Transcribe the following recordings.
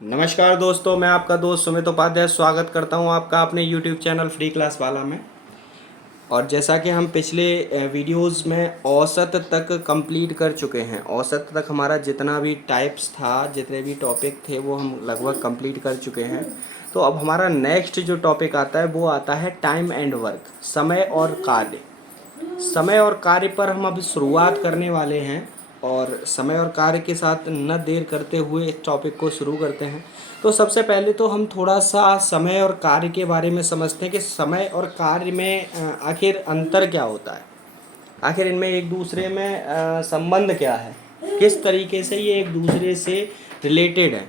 नमस्कार दोस्तों, मैं आपका दोस्त सुमित उपाध्याय स्वागत करता हूं आपका अपने YouTube चैनल फ्री क्लास वाला में। और जैसा कि हम पिछले वीडियोस में औसत तक कंप्लीट कर चुके हैं, औसत तक हमारा जितना भी टाइप्स था, जितने भी टॉपिक थे वो हम लगभग कंप्लीट कर चुके हैं। तो अब हमारा नेक्स्ट जो टॉपिक आता है वो आता है टाइम एंड वर्क, समय और कार्य। समय और कार्य पर हम अब शुरुआत करने वाले हैं और समय और कार्य के साथ न देर करते हुए इस टॉपिक को शुरू करते हैं। तो सबसे पहले तो हम थोड़ा सा समय और कार्य के बारे में समझते हैं कि समय और कार्य में आखिर अंतर क्या होता है, आखिर इनमें एक दूसरे में संबंध क्या है, किस तरीके से ये एक दूसरे से रिलेटेड है।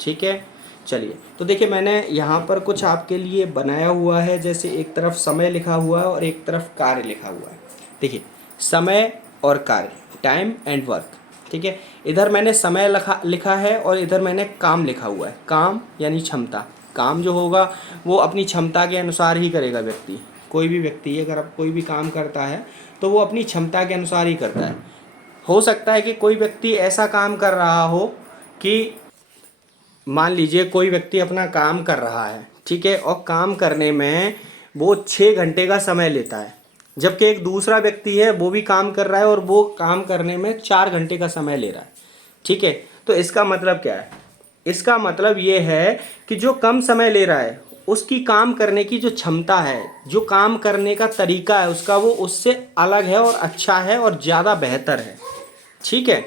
ठीक है, चलिए। तो देखिए, मैंने यहाँ पर कुछ आपके लिए बनाया हुआ है, जैसे एक तरफ समय लिखा हुआ है और एक तरफ कार्य लिखा हुआ है। देखिए, समय और कार्य, टाइम एंड वर्क। ठीक है, इधर मैंने समय लिखा है और इधर मैंने काम लिखा हुआ है। काम यानी क्षमता। काम जो होगा वो अपनी क्षमता के अनुसार ही करेगा व्यक्ति। कोई भी व्यक्ति अगर अब कोई भी काम करता है तो वो अपनी क्षमता के अनुसार ही करता है। हो सकता है कि कोई व्यक्ति ऐसा काम कर रहा हो कि मान लीजिए कोई व्यक्ति अपना काम कर रहा है, ठीक है, और काम करने में वो 6 घंटे का समय लेता है, जबकि एक दूसरा व्यक्ति है वो भी काम कर रहा है और वो काम करने में 4 घंटे का समय ले रहा है। ठीक है, तो इसका मतलब क्या है? इसका मतलब ये है कि जो कम समय ले रहा है उसकी काम करने की जो क्षमता है, जो काम करने का तरीका है उसका, वो उससे अलग है और अच्छा है और ज़्यादा बेहतर है। ठीक है,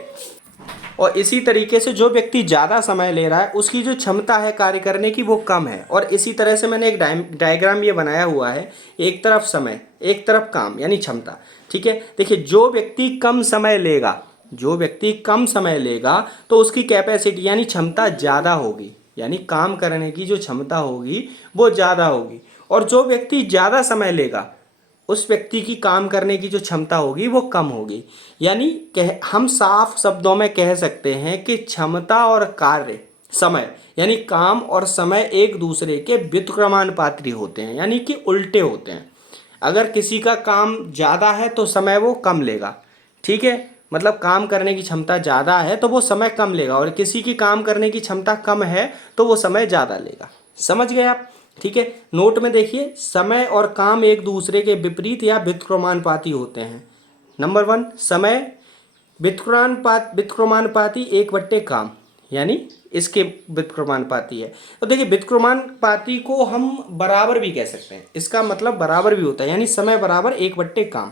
और इसी तरीके से जो व्यक्ति ज़्यादा समय ले रहा है उसकी जो क्षमता है कार्य करने की वो कम है। और इसी तरह से मैंने एक डायग्राम ये बनाया हुआ है, एक तरफ समय एक तरफ काम यानी क्षमता। ठीक है, देखिए, जो व्यक्ति कम समय लेगा, जो व्यक्ति कम समय लेगा तो उसकी कैपेसिटी यानी क्षमता ज़्यादा होगी, यानी काम करने की जो क्षमता होगी वो ज़्यादा होगी। और जो व्यक्ति ज़्यादा समय लेगा उस व्यक्ति की काम करने की जो क्षमता होगी वो कम होगी। यानी हम साफ शब्दों में कह सकते हैं कि क्षमता और कार्य, समय यानी काम और समय एक दूसरे के व्युत्क्रमानुपाती होते हैं, यानी कि उल्टे होते हैं। अगर किसी का काम ज़्यादा है तो समय वो कम लेगा। ठीक है, मतलब काम करने की क्षमता ज़्यादा है तो वो समय कम लेगा, और किसी की काम करने की क्षमता कम है तो वो समय ज़्यादा लेगा। समझ गए आप? ठीक है, नोट में देखिए, समय और काम एक दूसरे के विपरीत या व्युत्क्रमानुपाती होते हैं। नंबर 1, समय व्युत्क्रमानुपाती 1/काम, यानी इसके व्युत्क्रमानुपाती है। तो देखिए, व्युत्क्रमानुपाती को हम बराबर भी कह सकते हैं, इसका मतलब बराबर भी होता है, यानी समय बराबर 1/काम।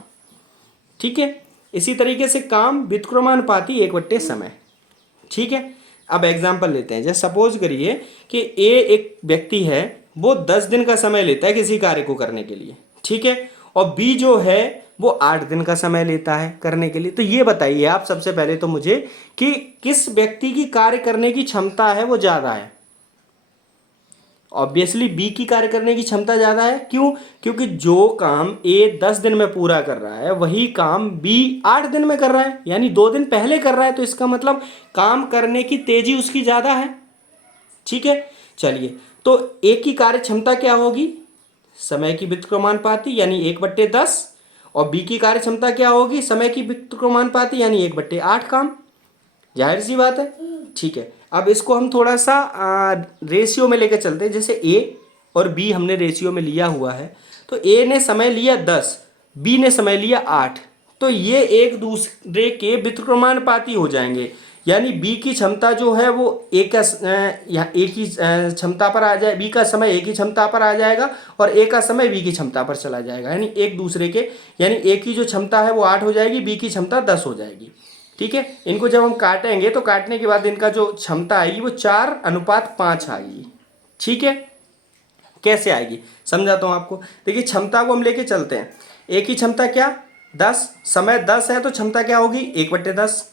ठीक है, इसी तरीके से काम व्युत्क्रमानुपाती 1/समय। ठीक है, अब एग्जाम्पल लेते हैं। जैसे सपोज करिए कि ए एक व्यक्ति है, वो 10 दिन का समय लेता है किसी कार्य को करने के लिए। ठीक है, और बी जो है वो 8 दिन का समय लेता है करने के लिए। तो ये बताइए आप सबसे पहले तो मुझे कि किस व्यक्ति की कार्य करने की क्षमता है वो ज़्यादा है? ऑब्वियसली बी की कार्य करने की क्षमता ज़्यादा है। क्यों? क्योंकि जो काम ए 10 दिन में पूरा कर रहा है वही काम बी 8 दिन में कर रहा है, यानी 2 दिन पहले कर रहा है। तो इसका मतलब काम करने की तेजी उसकी ज़्यादा है। ठीक है, चलिए, तो ए की कार्य क्षमता क्या होगी? समय की व्युत्क्रमानुपाती यानी 1/10। और बी की कार्य क्षमता क्या होगी? समय की व्युत्क्रमानुपाती यानी 1/8 काम। जाहिर सी बात है। ठीक है, अब इसको हम थोड़ा सा रेशियो में लेकर चलते हैं। जैसे ए और बी हमने रेशियो में लिया हुआ है, तो ए ने समय लिया 10, बी ने समय लिया 8, तो ये एक दूसरे के व्युत्क्रमानुपाती हो जाएंगे। यानी बी की क्षमता जो है वो ए का या ए की क्षमता पर आ जाए, बी का समय ए की क्षमता पर आ जाएगा और ए का समय बी की क्षमता पर चला जाएगा, यानी एक दूसरे के, यानी ए की जो क्षमता है वो 8 हो जाएगी, बी की क्षमता 10 हो जाएगी। ठीक है, इनको जब हम काटेंगे तो काटने के बाद इनका जो क्षमता आएगी वो 4:5 आएगी। ठीक है, कैसे आएगी समझाता हूँ आपको। देखिए, क्षमता को हम लेके चलते हैं। ए की क्षमता क्या? 10, समय 10 है तो क्षमता क्या होगी? 1/10।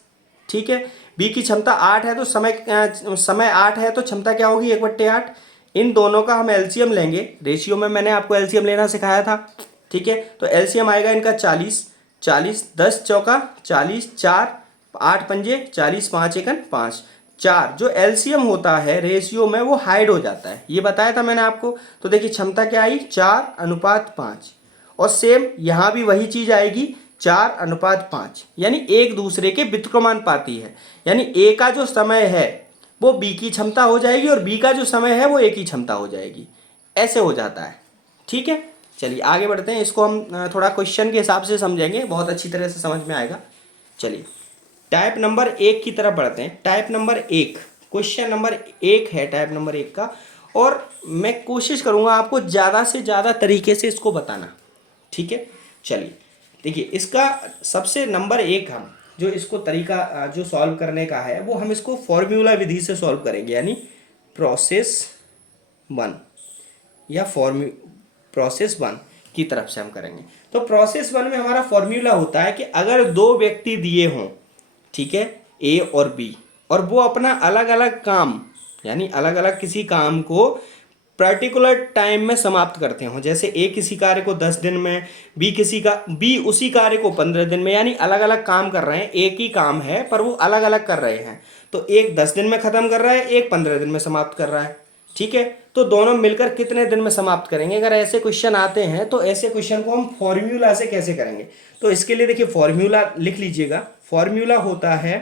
ठीक है, बी की क्षमता 8 है तो समय 8 है तो क्षमता क्या होगी? 1/8। इन दोनों का हम एलसीएम लेंगे। रेशियो में मैंने आपको एलसीएम लेना सिखाया था। ठीक है, तो एलसीएम आएगा इनका 40। 40, 10 चौका 40, 4 8 पंजे 40, 5 एकन 5, 4 जो एलसीएम होता है रेशियो में वो हाइड हो जाता है, ये बताया था मैंने आपको। तो देखिए, क्षमता क्या आई? 4:5। और सेम यहाँ भी वही चीज़ आएगी, 4:5, यानी एक दूसरे के व्युत्क्रमानुपाती है। यानी ए का जो समय है वो बी की क्षमता हो जाएगी और बी का जो समय है वो ए की क्षमता हो जाएगी। ऐसे हो जाता है। ठीक है, चलिए आगे बढ़ते हैं। इसको हम थोड़ा क्वेश्चन के हिसाब से समझेंगे, बहुत अच्छी तरह से समझ में आएगा। चलिए टाइप नंबर 1 की तरफ बढ़ते हैं। टाइप नंबर 1, क्वेश्चन नंबर 1 है टाइप नंबर 1 का, और मैं कोशिश करूँगा आपको ज़्यादा से ज़्यादा तरीके से इसको बताना। ठीक है, चलिए देखिए इसका सबसे नंबर 1 हम जो इसको तरीका जो सॉल्व करने का है वो हम इसको फॉर्मूला विधि से सॉल्व करेंगे, यानी प्रोसेस 1 या प्रोसेस 1 की तरफ से हम करेंगे। तो प्रोसेस 1 में हमारा फॉर्मूला होता है कि अगर दो व्यक्ति दिए हों, ठीक है, ए और बी, और वो अपना अलग अलग काम यानी अलग अलग किसी काम को पर्टिकुलर टाइम में समाप्त करते हों, जैसे ए किसी कार्य को 10 दिन में, बी उसी कार्य को 15 दिन में, यानी अलग अलग काम कर रहे हैं, एक ही काम है पर वो अलग अलग कर रहे हैं। तो एक 10 दिन में ख़त्म कर रहा है, एक 15 दिन में समाप्त कर रहा है। ठीक है, तो दोनों मिलकर कितने दिन में समाप्त करेंगे? अगर ऐसे क्वेश्चन आते हैं तो ऐसे क्वेश्चन को हम फॉर्मूला से कैसे करेंगे? तो इसके लिए देखिए फॉर्मूला लिख लीजिएगा। फॉर्मूला होता है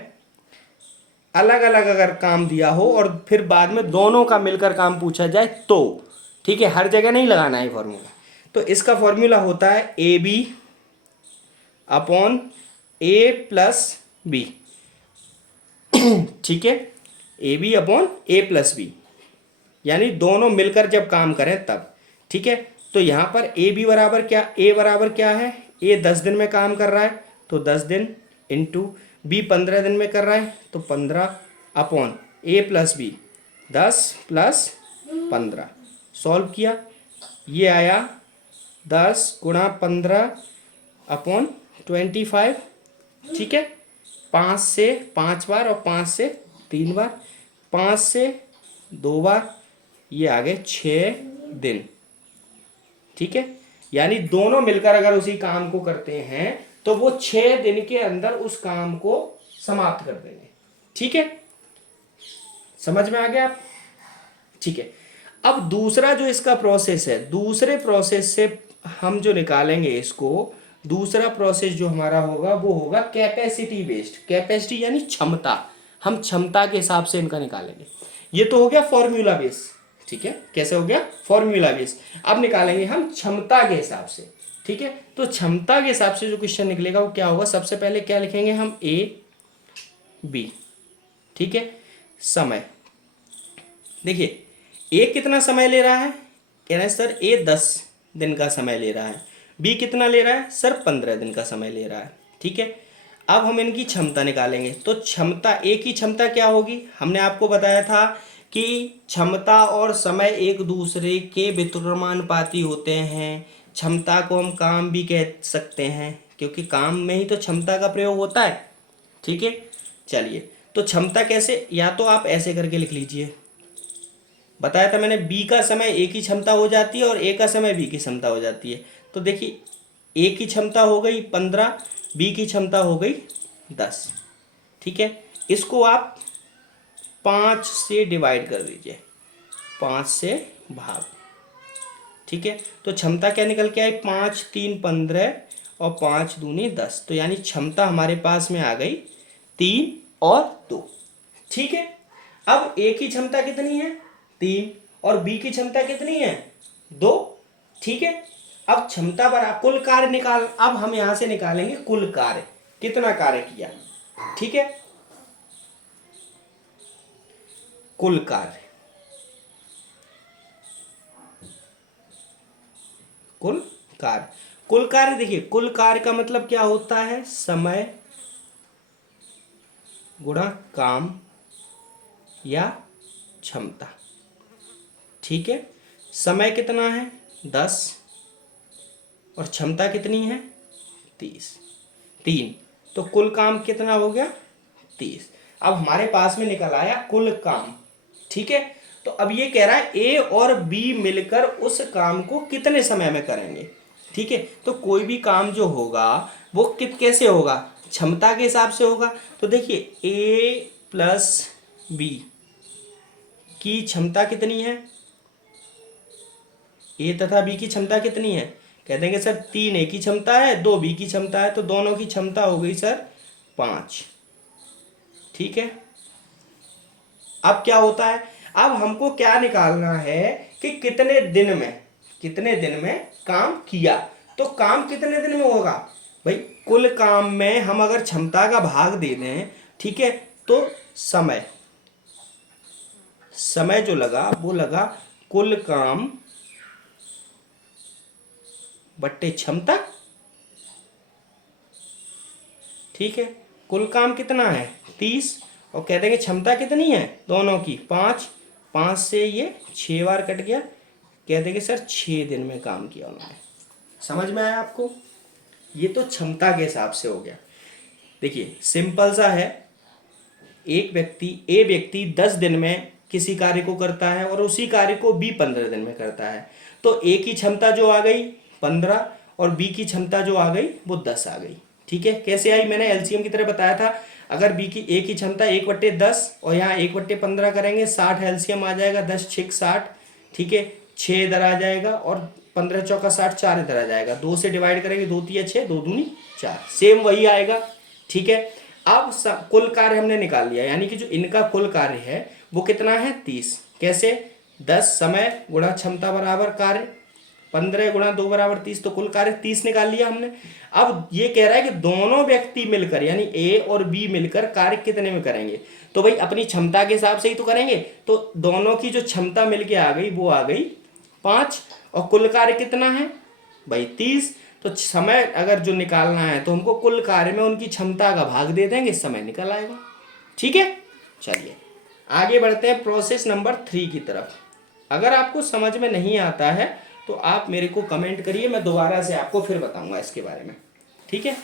अलग अलग अगर काम दिया हो और फिर बाद में दोनों का मिलकर काम पूछा जाए तो, ठीक है, हर जगह नहीं लगाना है फॉर्मूला। तो इसका फॉर्मूला होता है A B upon A plus B. ठीक है, A B upon A plus B, यानी दोनों मिलकर जब काम करें तब। ठीक है, तो यहाँ पर ए बी बराबर क्या, ए बराबर क्या है, ए 10 दिन में काम कर रहा है तो 10 दिन इंटू बी 15 दिन में कर रहा है तो 15 upon A plus B 10 plus 15। Solve किया, ये आया 10 गुणा 15 अपॉन 25। ठीक है, 5 से 5 बार और 5 से 3 बार, 5 से 2 बार, ये आ गए 6 दिन। ठीक है, यानी दोनों मिलकर अगर उसी काम को करते हैं तो वो 6 दिन के अंदर उस काम को समाप्त कर देंगे। ठीक है, समझ में आ गया आप? ठीक है, अब दूसरा जो इसका प्रोसेस है, दूसरे प्रोसेस से हम जो निकालेंगे इसको, दूसरा प्रोसेस जो हमारा होगा वो होगा कैपेसिटी बेस्ड। कैपेसिटी यानी क्षमता, हम क्षमता के हिसाब से इनका निकालेंगे। ये तो हो गया फॉर्मूला बेस। ठीक है, कैसे हो गया? Formula base. अब निकालेंगे हम क्षमता के हिसाब से। ठीक है, तो क्षमता के हिसाब से जो क्वेश्चन निकलेगा वो क्या होगा? सबसे पहले क्या लिखेंगे हम? A B. ठीक है, समय देखिए ए कितना समय ले रहा है, कह रहे हैं सर ए 10 दिन का समय ले रहा है। बी कितना ले रहा है? सर 15 दिन का समय ले रहा है। ठीक है, अब हम इनकी क्षमता निकालेंगे। तो क्षमता, ए की क्षमता क्या होगी? हमने आपको बताया था कि क्षमता और समय एक दूसरे के व्युत्क्रमानुपाती होते हैं। क्षमता को हम काम भी कह सकते हैं क्योंकि काम में ही तो क्षमता का प्रयोग होता है। ठीक है, चलिए तो क्षमता कैसे, या तो आप ऐसे करके लिख लीजिए, बताया था मैंने बी का समय ए की क्षमता हो जाती है और ए का समय बी की क्षमता हो जाती है। तो देखिए ए की क्षमता हो गई 15, बी की क्षमता हो गई 10। ठीक है, इसको आप 5 से डिवाइड कर दीजिए, 5 से भाग। ठीक है, तो क्षमता क्या निकल के आई? 5 3 15 और 5 दूनी 10। तो यानी क्षमता हमारे पास में आ गई 3 और 2। ठीक है, अब ए की क्षमता कितनी है? 3, और बी की क्षमता कितनी है? 2। ठीक है, अब क्षमता बराबर कुल कार्य निकाल, अब हम यहां से निकालेंगे कुल कार्य, कितना कार्य किया। ठीक है, कुल कार्य, कुल कार्य, कुल कार्य देखिए कुल कार्य का मतलब क्या होता है? समय गुणा काम या क्षमता। ठीक है, समय कितना है? 10 और क्षमता कितनी है? 30, 3, तो कुल काम कितना हो गया? 30। अब हमारे पास में निकल आया कुल काम। ठीक है, तो अब ये कह रहा है ए और बी मिलकर उस काम को कितने समय में करेंगे। ठीक है, तो कोई भी काम जो होगा वो कैसे होगा? क्षमता के हिसाब से होगा। तो देखिए ए प्लस बी की क्षमता कितनी है? ए तथा बी की क्षमता कितनी है? कह देंगे सर 3 ए की क्षमता है, 2 बी की क्षमता है, तो दोनों की क्षमता हो गई सर 5। ठीक है, अब क्या होता है, अब हमको क्या निकालना है कि कितने दिन में काम किया। तो काम कितने दिन में होगा भाई, कुल काम में हम अगर क्षमता का भाग दे दें, ठीक है, तो समय समय जो लगा वो लगा कुल काम बट्टे क्षमता। ठीक है, कुल काम कितना है 30, और कह देंगे क्षमता कितनी है दोनों की 5, 5 से ये 6 बार कट गया, कह देंगे सर 6 दिन में काम किया उन्होंने। समझ में आया आपको, ये तो क्षमता के हिसाब से हो गया। देखिए सिंपल सा है, ए व्यक्ति 10 दिन में किसी कार्य को करता है और उसी कार्य को बी 15 दिन में करता है, तो ए की क्षमता जो आ गई 15 और बी की क्षमता जो आ गई वो 10 आ गई। ठीक है, कैसे आई, मैंने एलसीएम की तरह बताया था, अगर ए की क्षमता 1/10 और यहाँ 1/15 करेंगे 60 एलसीएम आ जाएगा, 10 6 60। ठीक है, 6 इधर आ जाएगा और 15 चौका 60, 4 इधर आ जाएगा, 2 से डिवाइड करेंगे 2 तिया 6, 2 दूनी 4, सेम वही आएगा। ठीक है, अब कुल कार्य हमने निकाल लिया, यानी कि जो इनका कुल कार्य है वो कितना है 30। कैसे, 10 समय गुणा क्षमता बराबर कार्य, 15 गुणा 2 बराबर 30, तो कुल कार्य 30 निकाल लिया हमने। अब ये कह रहा है कि दोनों व्यक्ति मिलकर यानी ए और बी मिलकर कार्य कितने में करेंगे, तो भाई अपनी क्षमता के हिसाब से ही तो करेंगे, तो दोनों की जो क्षमता मिलके आ गई वो आ गई 5, और कुल कार्य कितना है भाई 30। तो समय अगर जो निकालना है तो हमको कुल कार्य में उनकी क्षमता का भाग दे देंगे, समय निकल आएगा। ठीक है, चलिए आगे बढ़ते हैं प्रोसेस नंबर 3 की तरफ। अगर आपको समझ में नहीं आता है तो आप मेरे को कमेंट करिए, मैं दोबारा से आपको फिर बताऊंगा इसके बारे में। ठीक है,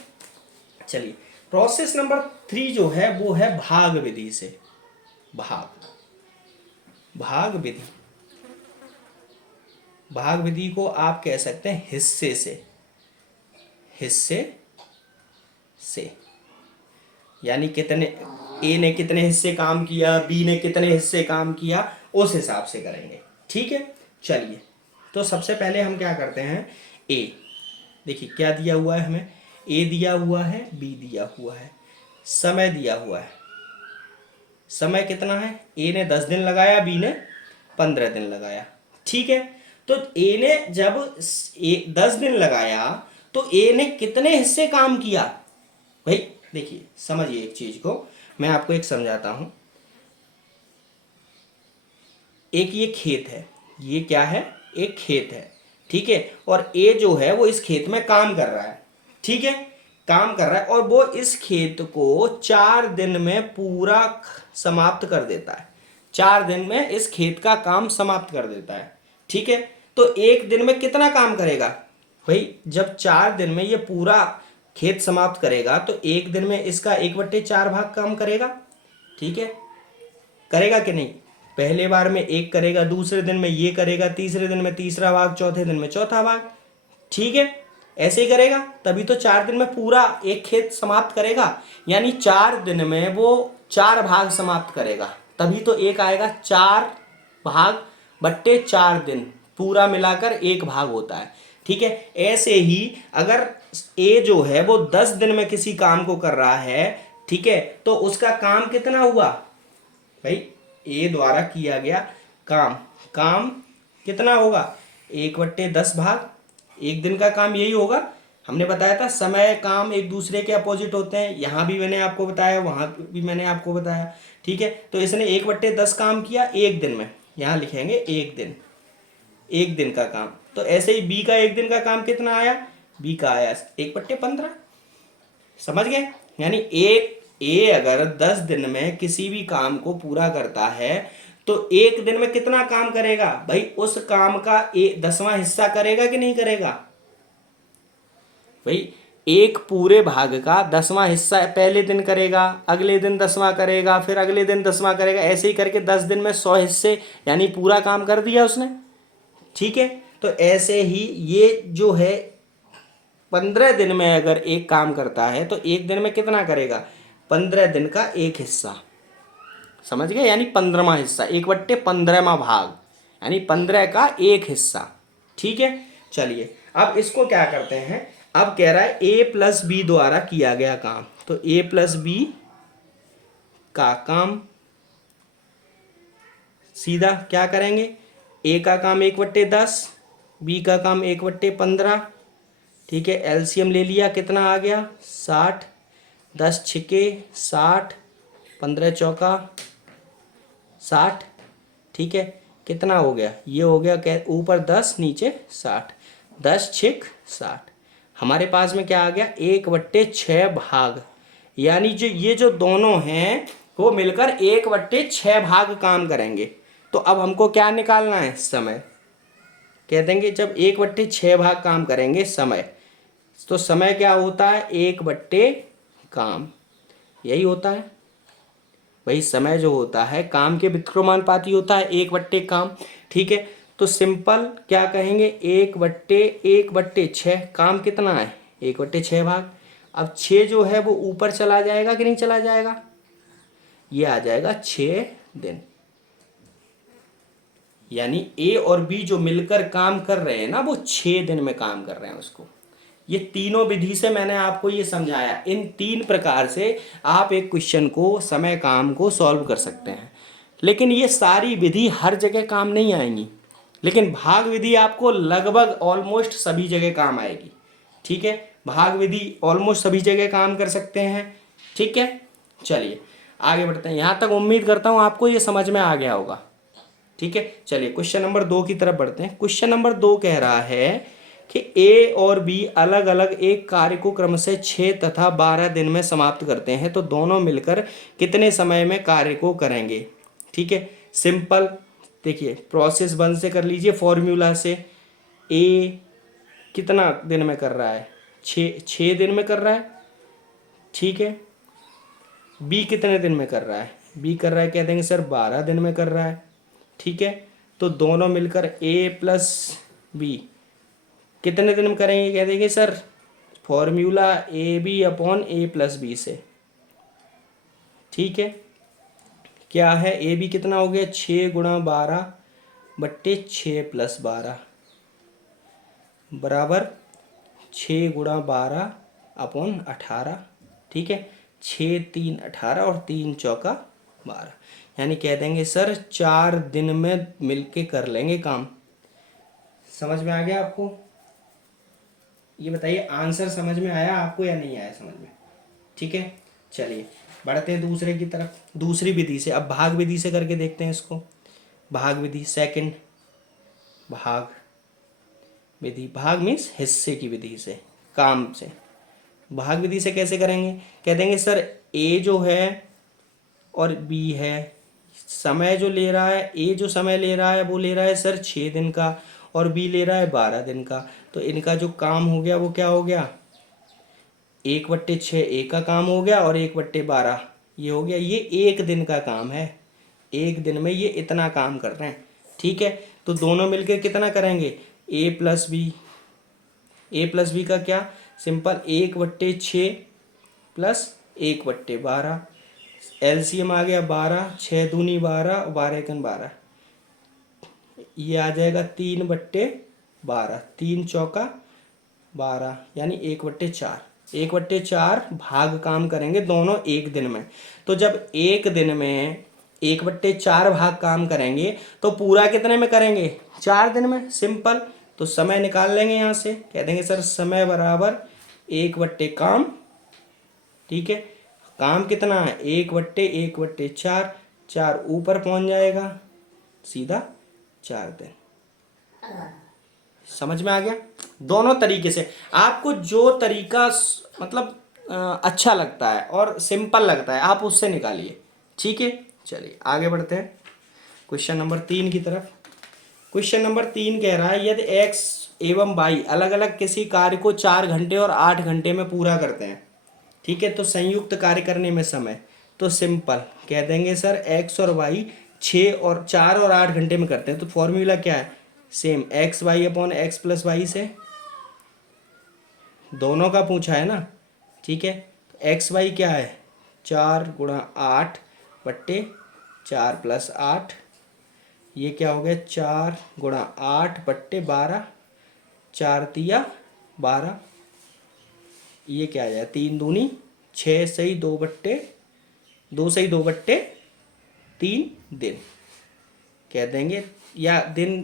चलिए प्रोसेस नंबर 3 जो है वो है भाग विधि से। भाग विधि को आप कह सकते हैं हिस्से से, यानी कितने ए ने कितने हिस्से काम किया, बी ने कितने हिस्से काम किया, उस हिसाब से करेंगे। ठीक है, चलिए तो सबसे पहले हम क्या करते हैं, ए देखिए क्या दिया हुआ है हमें, ए दिया हुआ है, बी दिया हुआ है, समय दिया हुआ है। समय कितना है, ए ने 10 दिन लगाया, बी ने 15 दिन लगाया। ठीक है, तो ए ने जब 10 दिन लगाया तो ए ने कितने हिस्से काम किया भाई, देखिए समझिए एक चीज को, मैं आपको एक समझाता हूं। एक ये खेत है, ये क्या है, एक खेत है। ठीक है, और ए जो है वो इस खेत में काम कर रहा है। ठीक है, काम कर रहा है और वो इस खेत को 4 दिन में पूरा समाप्त कर देता है। 4 दिन में इस खेत का काम समाप्त कर देता है। ठीक है, तो एक दिन में कितना काम करेगा भाई, जब 4 दिन में ये पूरा खेत समाप्त करेगा तो एक दिन में इसका 1/4 भाग काम करेगा। ठीक है, करेगा कि नहीं, पहले बार में 1 करेगा, दूसरे दिन में ये करेगा, तीसरे दिन में तीसरा भाग, चौथे दिन में चौथा भाग। ठीक है, ऐसे ही करेगा, तभी तो 4 दिन में पूरा एक खेत समाप्त करेगा, यानी 4 दिन में वो 4 भाग समाप्त करेगा, तभी तो एक आएगा। 4 भाग बट्टे 4 दिन, पूरा मिलाकर 1 भाग होता है। ठीक है, ऐसे ही अगर ए जो है वो 10 दिन में किसी काम को कर रहा है, ठीक है, तो उसका काम कितना हुआ भाई, ए द्वारा किया गया काम कितना होगा 1/10 भाग, एक दिन का काम यही होगा। हमने बताया था समय काम एक दूसरे के अपोजिट होते हैं, यहाँ भी मैंने आपको बताया, वहाँ भी मैंने आपको बताया। ठीक है, तो इसने 1/10 काम किया एक दिन में, यहाँ लिखेंगे एक दिन का काम। तो ऐसे ही बी का एक दिन का काम कितना आया, बी का आया 1/15। समझ गए, यानी ए अगर 10 दिन में किसी भी काम को पूरा करता है तो एक दिन में कितना काम करेगा भाई, उस काम का 10वां हिस्सा करेगा कि नहीं करेगा भाई, एक पूरे भाग का 10वां हिस्सा पहले दिन करेगा, अगले दिन 10वां करेगा, फिर अगले दिन 10वां करेगा, ऐसे ही करके 10 दिन में 100 हिस्से यानी पूरा काम कर दिया उसने। ठीक है, तो ऐसे ही ये जो है 15 दिन में अगर एक काम करता है तो एक दिन में कितना करेगा, 15 दिन का एक हिस्सा। समझ गए, यानी 15वां हिस्सा, 1/15वां भाग, यानी 15 का एक हिस्सा। ठीक है, चलिए अब इसको क्या करते हैं, अब कह रहा है ए प्लस बी द्वारा किया गया काम, तो ए प्लस बी का काम सीधा क्या करेंगे, ए का काम 1/10, बी का काम 1/15। ठीक है, एलसीएम ले लिया, कितना आ गया 60, 10 छिके 60, 15 चौका 60। ठीक है, कितना हो गया, ये हो गया क्या, ऊपर 10 नीचे 60, 10 छिक 60। हमारे पास में क्या आ गया, 1/6 भाग, यानी जो ये जो दोनों हैं वो मिलकर 1/6 भाग काम करेंगे। तो अब हमको क्या निकालना है, समय। कह देंगे जब 1/6 भाग काम करेंगे समय, तो समय क्या होता है, 1/, काम, यही होता है भाई। समय जो होता है काम के व्युत्क्रमानुपाती होता है, 1/, काम। ठीक है, तो सिंपल क्या कहेंगे, 1/6, काम कितना है 1/6 भाग। अब 6 जो है वो ऊपर चला जाएगा कि नहीं चला जाएगा, ये आ जाएगा 6 दिन। यानी ए और बी जो मिलकर काम कर रहे हैं ना, वो 6 दिन में काम कर रहे हैं उसको। ये तीनों विधि से मैंने आपको ये समझाया, इन 3 प्रकार से आप एक क्वेश्चन को, समय काम को सॉल्व कर सकते हैं। लेकिन ये सारी विधि हर जगह काम नहीं आएंगी, लेकिन भाग विधि आपको लगभग ऑलमोस्ट सभी जगह काम आएगी। ठीक है, भाग विधि ऑलमोस्ट सभी जगह काम कर सकते हैं। ठीक है, चलिए आगे बढ़ते हैं। यहाँ तक उम्मीद करता हूँ आपको ये समझ में आ गया होगा। ठीक है, चलिए क्वेश्चन नंबर 2 की तरफ बढ़ते हैं। क्वेश्चन नंबर 2 कह रहा है कि ए और बी अलग अलग एक कार्य को क्रम से 6 तथा 12 दिन में समाप्त करते हैं, तो दोनों मिलकर कितने समय में कार्य को करेंगे। ठीक है, सिंपल देखिए, प्रोसेस 1 से कर लीजिए फॉर्मूला से। ए कितना दिन में कर रहा है, 6 दिन में कर रहा है। ठीक है, बी कितने दिन में कर रहा है, बी कर रहा है, कह देंगे सर 12 दिन में कर रहा है। ठीक है, तो दोनों मिलकर ए प्लस बी कितने दिन में करेंगे, कह देंगे sir formula A B upon A plus B से। ठीक है, क्या है, ए बी कितना हो गया, 6×12/6 + 12 बराबर 6×12/18। ठीक है, 6 3 18 और 3 चौका 12, यानी कह देंगे सर 4 दिन में मिलके कर लेंगे काम। समझ में आ गया आपको, ये बताइए आंसर समझ में आया आपको या नहीं आया समझ में। ठीक है, चलिए बढ़ते हैं दूसरे की तरफ, दूसरी विधि से। अब भाग विधि से करके देखते हैं इसको। भाग विधि सेकंड, भाग विधि, भाग मीन्स हिस्से की विधि से, काम से। भाग विधि से कैसे करेंगे, कह देंगे सर ए जो है और बी है, समय जो ले रहा है, ए जो समय ले रहा है वो ले रहा है सर 6 दिन का, और बी ले रहा है 12 दिन का। तो इनका जो काम हो गया वो क्या हो गया, 1/6 ए का काम हो गया और 1/12 ये हो गया। ये 1 दिन का काम है, 1 दिन में ये इतना काम कर रहे हैं। ठीक है, तो दोनों मिलकर कितना करेंगे, ए प्लस बी। ए प्लस बी का क्या, सिंपल 1/6 प्लस 1/12, एलसीएम आ गया 12, 6 दूनी 12, 12 एकन 12, ये आ जाएगा 3/12, 3 चौका 12, यानी 1/4। 1/4 भाग काम करेंगे दोनों 1 दिन में। तो जब 1 दिन में 1/4 भाग काम करेंगे तो पूरा कितने में करेंगे, 4 दिन में। सिंपल, तो समय निकाल लेंगे यहाँ से, कह देंगे सर समय बराबर 1/काम। ठीक है, काम कितना है 1/1/4, 4 ऊपर पहुँच जाएगा, सीधा 4 दिन। समझ में आ गया, दोनों तरीके से आपको जो तरीका मतलब अच्छा लगता है और सिंपल लगता है आप उससे निकालिए। ठीक है, चलिए आगे बढ़ते हैं क्वेश्चन नंबर 3 की तरफ। क्वेश्चन नंबर 3 कह रहा है यदि x एवं y अलग अलग किसी कार्य को 4 घंटे और 8 घंटे में पूरा करते हैं, ठीक है, तो संयुक्त कार्य करने में समय। तो सिंपल कह देंगे सर x और y 4 और 8 घंटे में करते हैं, तो फॉर्मूला क्या है, सेम x/(x+y) से। दोनों का पूछा है ना। ठीक है, एक्स वाई क्या है, 4×8/4 + 8, ये क्या हो गया 4×8/12, 4 तिया 12, ये क्या आ जाए 3 दूनी 6 सही 2/3 दिन। कह देंगे, या दिन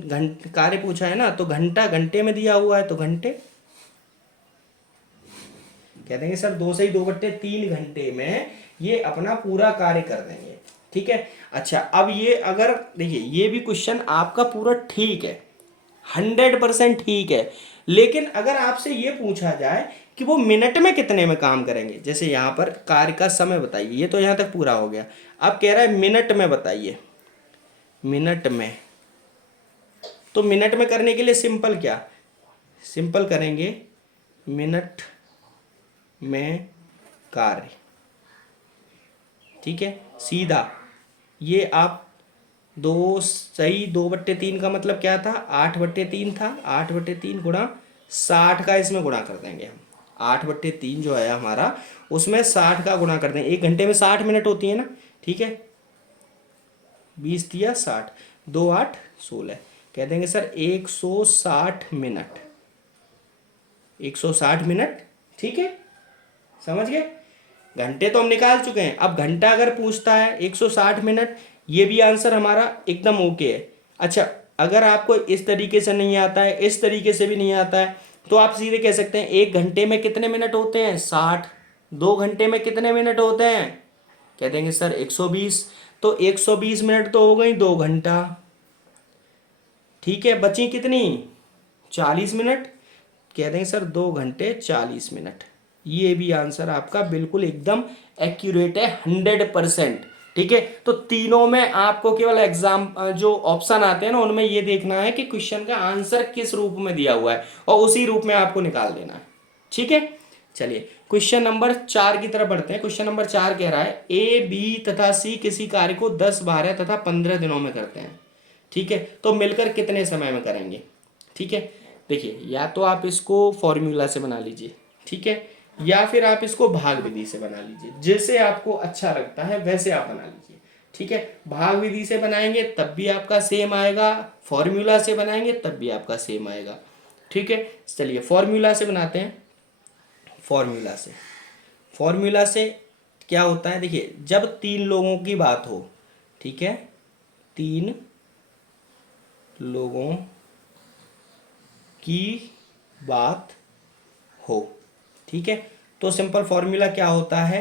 कार्य पूछा है ना तो घंटा घंटे में दिया हुआ है तो घंटे, कह देंगे सर 2 से 2/3 घंटे में ये अपना पूरा कार्य कर देंगे। ठीक है। अच्छा, अब ये अगर देखिए ये भी क्वेश्चन आपका पूरा ठीक है, 100% ठीक है, लेकिन अगर आपसे ये पूछा जाए कि वो मिनट में कितने में काम करेंगे, जैसे यहाँ पर कार्य का समय बताइए, ये तो यहाँ तक पूरा हो गया। अब कह रहा है मिनट में बताइए, मिनट में, तो मिनट में करने के लिए सिंपल क्या, सिंपल करेंगे मिनट में कार्य। ठीक है, सीधा ये आप 2 का मतलब क्या था, 8/3 था, 8/3 गुणा 60 का इसमें गुणा कर देंगे हम, 8/3 जो है हमारा उसमें 60 का गुणा कर देंगे। 1 घंटे में 60 मिनट होती है ना। ठीक है, 20 दिया 60, 2 8 16, कह देंगे सर 160 मिनट, 160 मिनट। ठीक है, समझ गए। घंटे तो हम निकाल चुके हैं, अब घंटा अगर पूछता है 160 मिनट, ये भी आंसर हमारा एकदम ओके है। अच्छा, अगर आपको इस तरीके से नहीं आता है, इस तरीके से भी नहीं आता है, तो आप सीधे कह सकते हैं 1 घंटे में कितने मिनट होते हैं, 60। 2 घंटे में कितने मिनट होते हैं, कह देंगे सर 120। तो 120 मिनट तो हो गई 2 घंटा। ठीक है, बची कितनी, 40 मिनट, कह देंगे सर 2 घंटे 40 मिनट। ये भी आंसर आपका बिल्कुल एकदम एक्यूरेट है, 100%। ठीक है, तो तीनों में आपको केवल एग्जाम जो ऑप्शन आते हैं ना उनमें ये देखना है कि क्वेश्चन का आंसर किस रूप में दिया हुआ है और उसी रूप में आपको निकाल देना है। ठीक है, चलिए क्वेश्चन नंबर 4 की तरफ बढ़ते हैं। क्वेश्चन नंबर 4 कह रहा है ए बी तथा सी किसी कार्य को 10 12 तथा 15 दिनों में करते हैं। ठीक है, तो मिलकर कितने समय में करेंगे। ठीक है, देखिए या तो आप इसको फॉर्मूला से बना लीजिए, ठीक है, या फिर आप इसको भाग विधि से बना लीजिए, जैसे आपको अच्छा लगता है वैसे आप बना लीजिए। ठीक है, भाग विधि से बनाएंगे तब भी आपका सेम आएगा, फॉर्मूला से बनाएंगे तब भी आपका सेम आएगा। ठीक है, चलिए फॉर्मूला से बनाते हैं। फॉर्मूला से, फॉर्मूला से क्या होता है, देखिए जब 3 लोगों की बात हो, ठीक है, 3 लोगों की बात हो, ठीक है, तो सिंपल फॉर्मूला क्या होता है,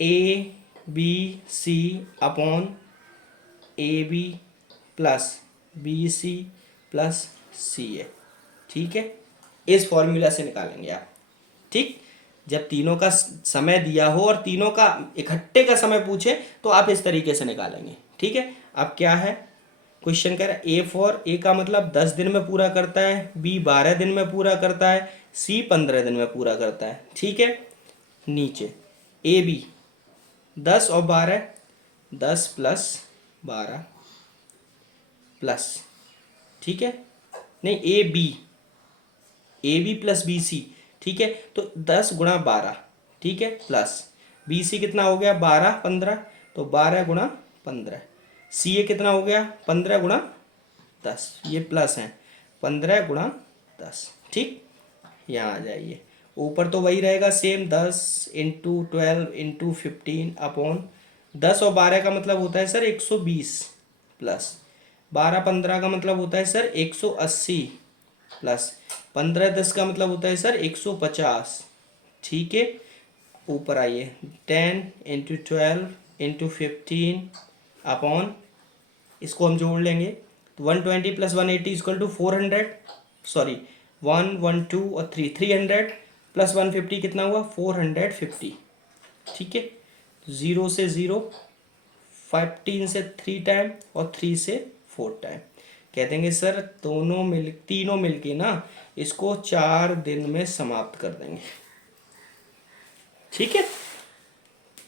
A B C upon A B plus B C plus C A. ठीक है, इस फॉर्मूला से निकालेंगे आप। ठीक, जब तीनों का समय दिया हो और तीनों का इकट्ठे का समय पूछे तो आप इस तरीके से निकालेंगे। ठीक है, अब क्या है, क्वेश्चन कह रहा है ए फॉर, ए का मतलब 10 दिन में पूरा करता है, बी 12 दिन में पूरा करता है, सी 15 दिन में पूरा करता है। ठीक है, नीचे ए बी 10 और 12, 10 प्लस 12 प्लस, ठीक है, नहीं A B plus B C. ठीक है, तो 10 गुणा 12, ठीक है, प्लस बी सी कितना हो गया 12 15, तो 12 गुणा 15, सी ए कितना हो गया 15 गुणा 10, ये प्लस है 15 गुणा 10। ठीक, यहाँ आ जाइए, ऊपर तो वही रहेगा सेम, 10 इंटू 12 इंटू 15 अपॉन 10 और 12 का मतलब होता है सर 120 प्लस 12 15 का मतलब होता है सर 180 प्लस 15 10 का मतलब होता है सर 150। ठीक है, ऊपर आइए 10 इंटू 12 इंटू 15 अपॉन, इसको हम जोड़ लेंगे तो 120 प्लस 180 इक्वल टू 400, सॉरी 1 1 2 और 3 300 प्लस 150 कितना हुआ 450। ठीक है, 0 से 0, 15 से 3 टाइम और 3 से 4 टाइम, कह देंगे सर तीनों मिलके ना इसको 4 दिन में समाप्त कर देंगे। ठीक है,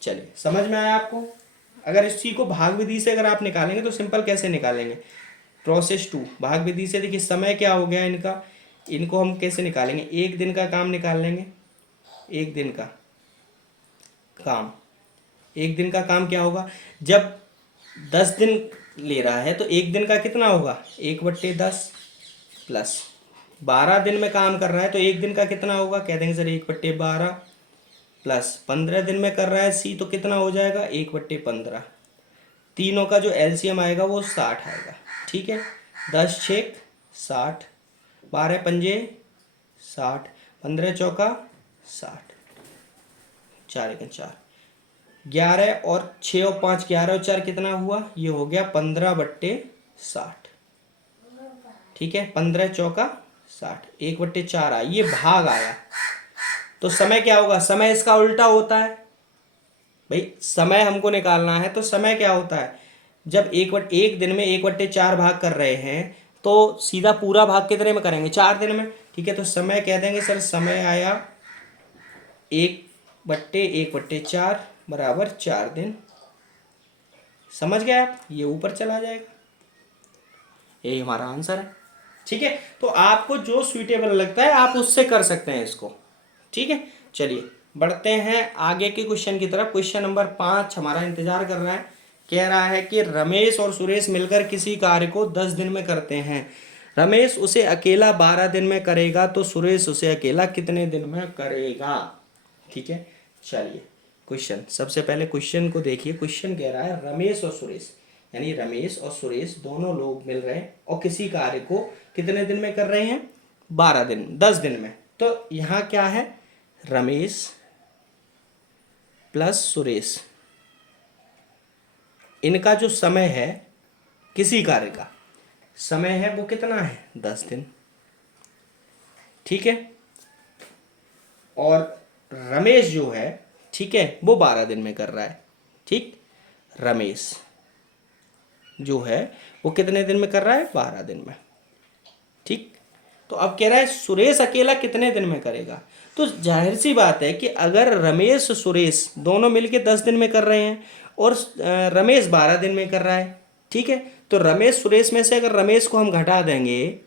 चलिए समझ में आया आपको। अगर इस चीज को भाग विधि से अगर आप निकालेंगे तो सिंपल कैसे निकालेंगे, प्रोसेस 2 भाग विधि से, देखिए समय क्या हो गया इनका, इनको हम कैसे निकालेंगे, 1 दिन का काम निकाल लेंगे। 1 दिन का काम, 1 दिन का काम क्या होगा, जब 10 दिन ले रहा है तो 1 दिन का कितना होगा 1/10 प्लस 12 दिन में काम कर रहा है तो 1 दिन का कितना होगा, कह देंगे सर 1/12 प्लस 15 दिन में कर रहा है सी तो कितना हो जाएगा 1/15, तीनों का जो एलसीएम आएगा वो 60 आएगा। ठीक है, 10 छेक 60, 12 पंजे 60, 15 चौका 60, 4 एकम 4, 11 और 6 और 5 11 और 4 कितना हुआ, ये हो गया 15/60। ठीक है, 15 चौका 60, 1/4 आया, ये भाग आया। तो समय क्या होगा, समय इसका उल्टा होता है भाई। समय हमको निकालना है तो समय क्या होता है, जब एक दिन में 1/4 भाग कर रहे हैं तो सीधा पूरा भाग कितने में करेंगे, 4 दिन में। ठीक है, तो समय कह देंगे सर समय आया 1/1/4 बराबर 4 दिन। समझ गए आप, ये ऊपर चला जाएगा, यही हमारा आंसर है। ठीक है, तो आपको जो सुइटेबल लगता है आप उससे कर सकते हैं इसको। ठीक है, चलिए बढ़ते हैं आगे के क्वेश्चन की तरफ। क्वेश्चन नंबर 5 हमारा इंतजार कर रहा है। कह रहा है कि रमेश और सुरेश मिलकर किसी कार्य को 10 दिन में करते हैं। रमेश उसे अकेला 12 दिन में करेगा तो सुरेश उसे अकेला कितने दिन में करेगा। ठीक है, चलिए क्वेश्चन, सबसे पहले क्वेश्चन को देखिए। क्वेश्चन कह रहा है रमेश और सुरेश, यानी रमेश और सुरेश दोनों लोग मिल रहे हैं और किसी कार्य को कितने दिन में कर रहे हैं, 12 दिन 10 दिन में। तो यहाँ क्या है, रमेश प्लस सुरेश, इनका जो समय है किसी कार्य का समय है वो कितना है, 10 दिन। ठीक है, और रमेश जो है, ठीक है, वो 12 दिन में कर रहा है। ठीक, रमेश जो है वो कितने दिन में कर रहा है, 12 दिन में। ठीक, तो अब कह रहा है सुरेश अकेला कितने दिन में करेगा। तो जाहिर सी बात है कि अगर रमेश सुरेश दोनों मिलके 10 दिन में कर रहे हैं और रमेश 12 दिन में कर रहा है। ठीक है, तो रमेश सुरेश में से अगर रमेश को हम घटा देंगे,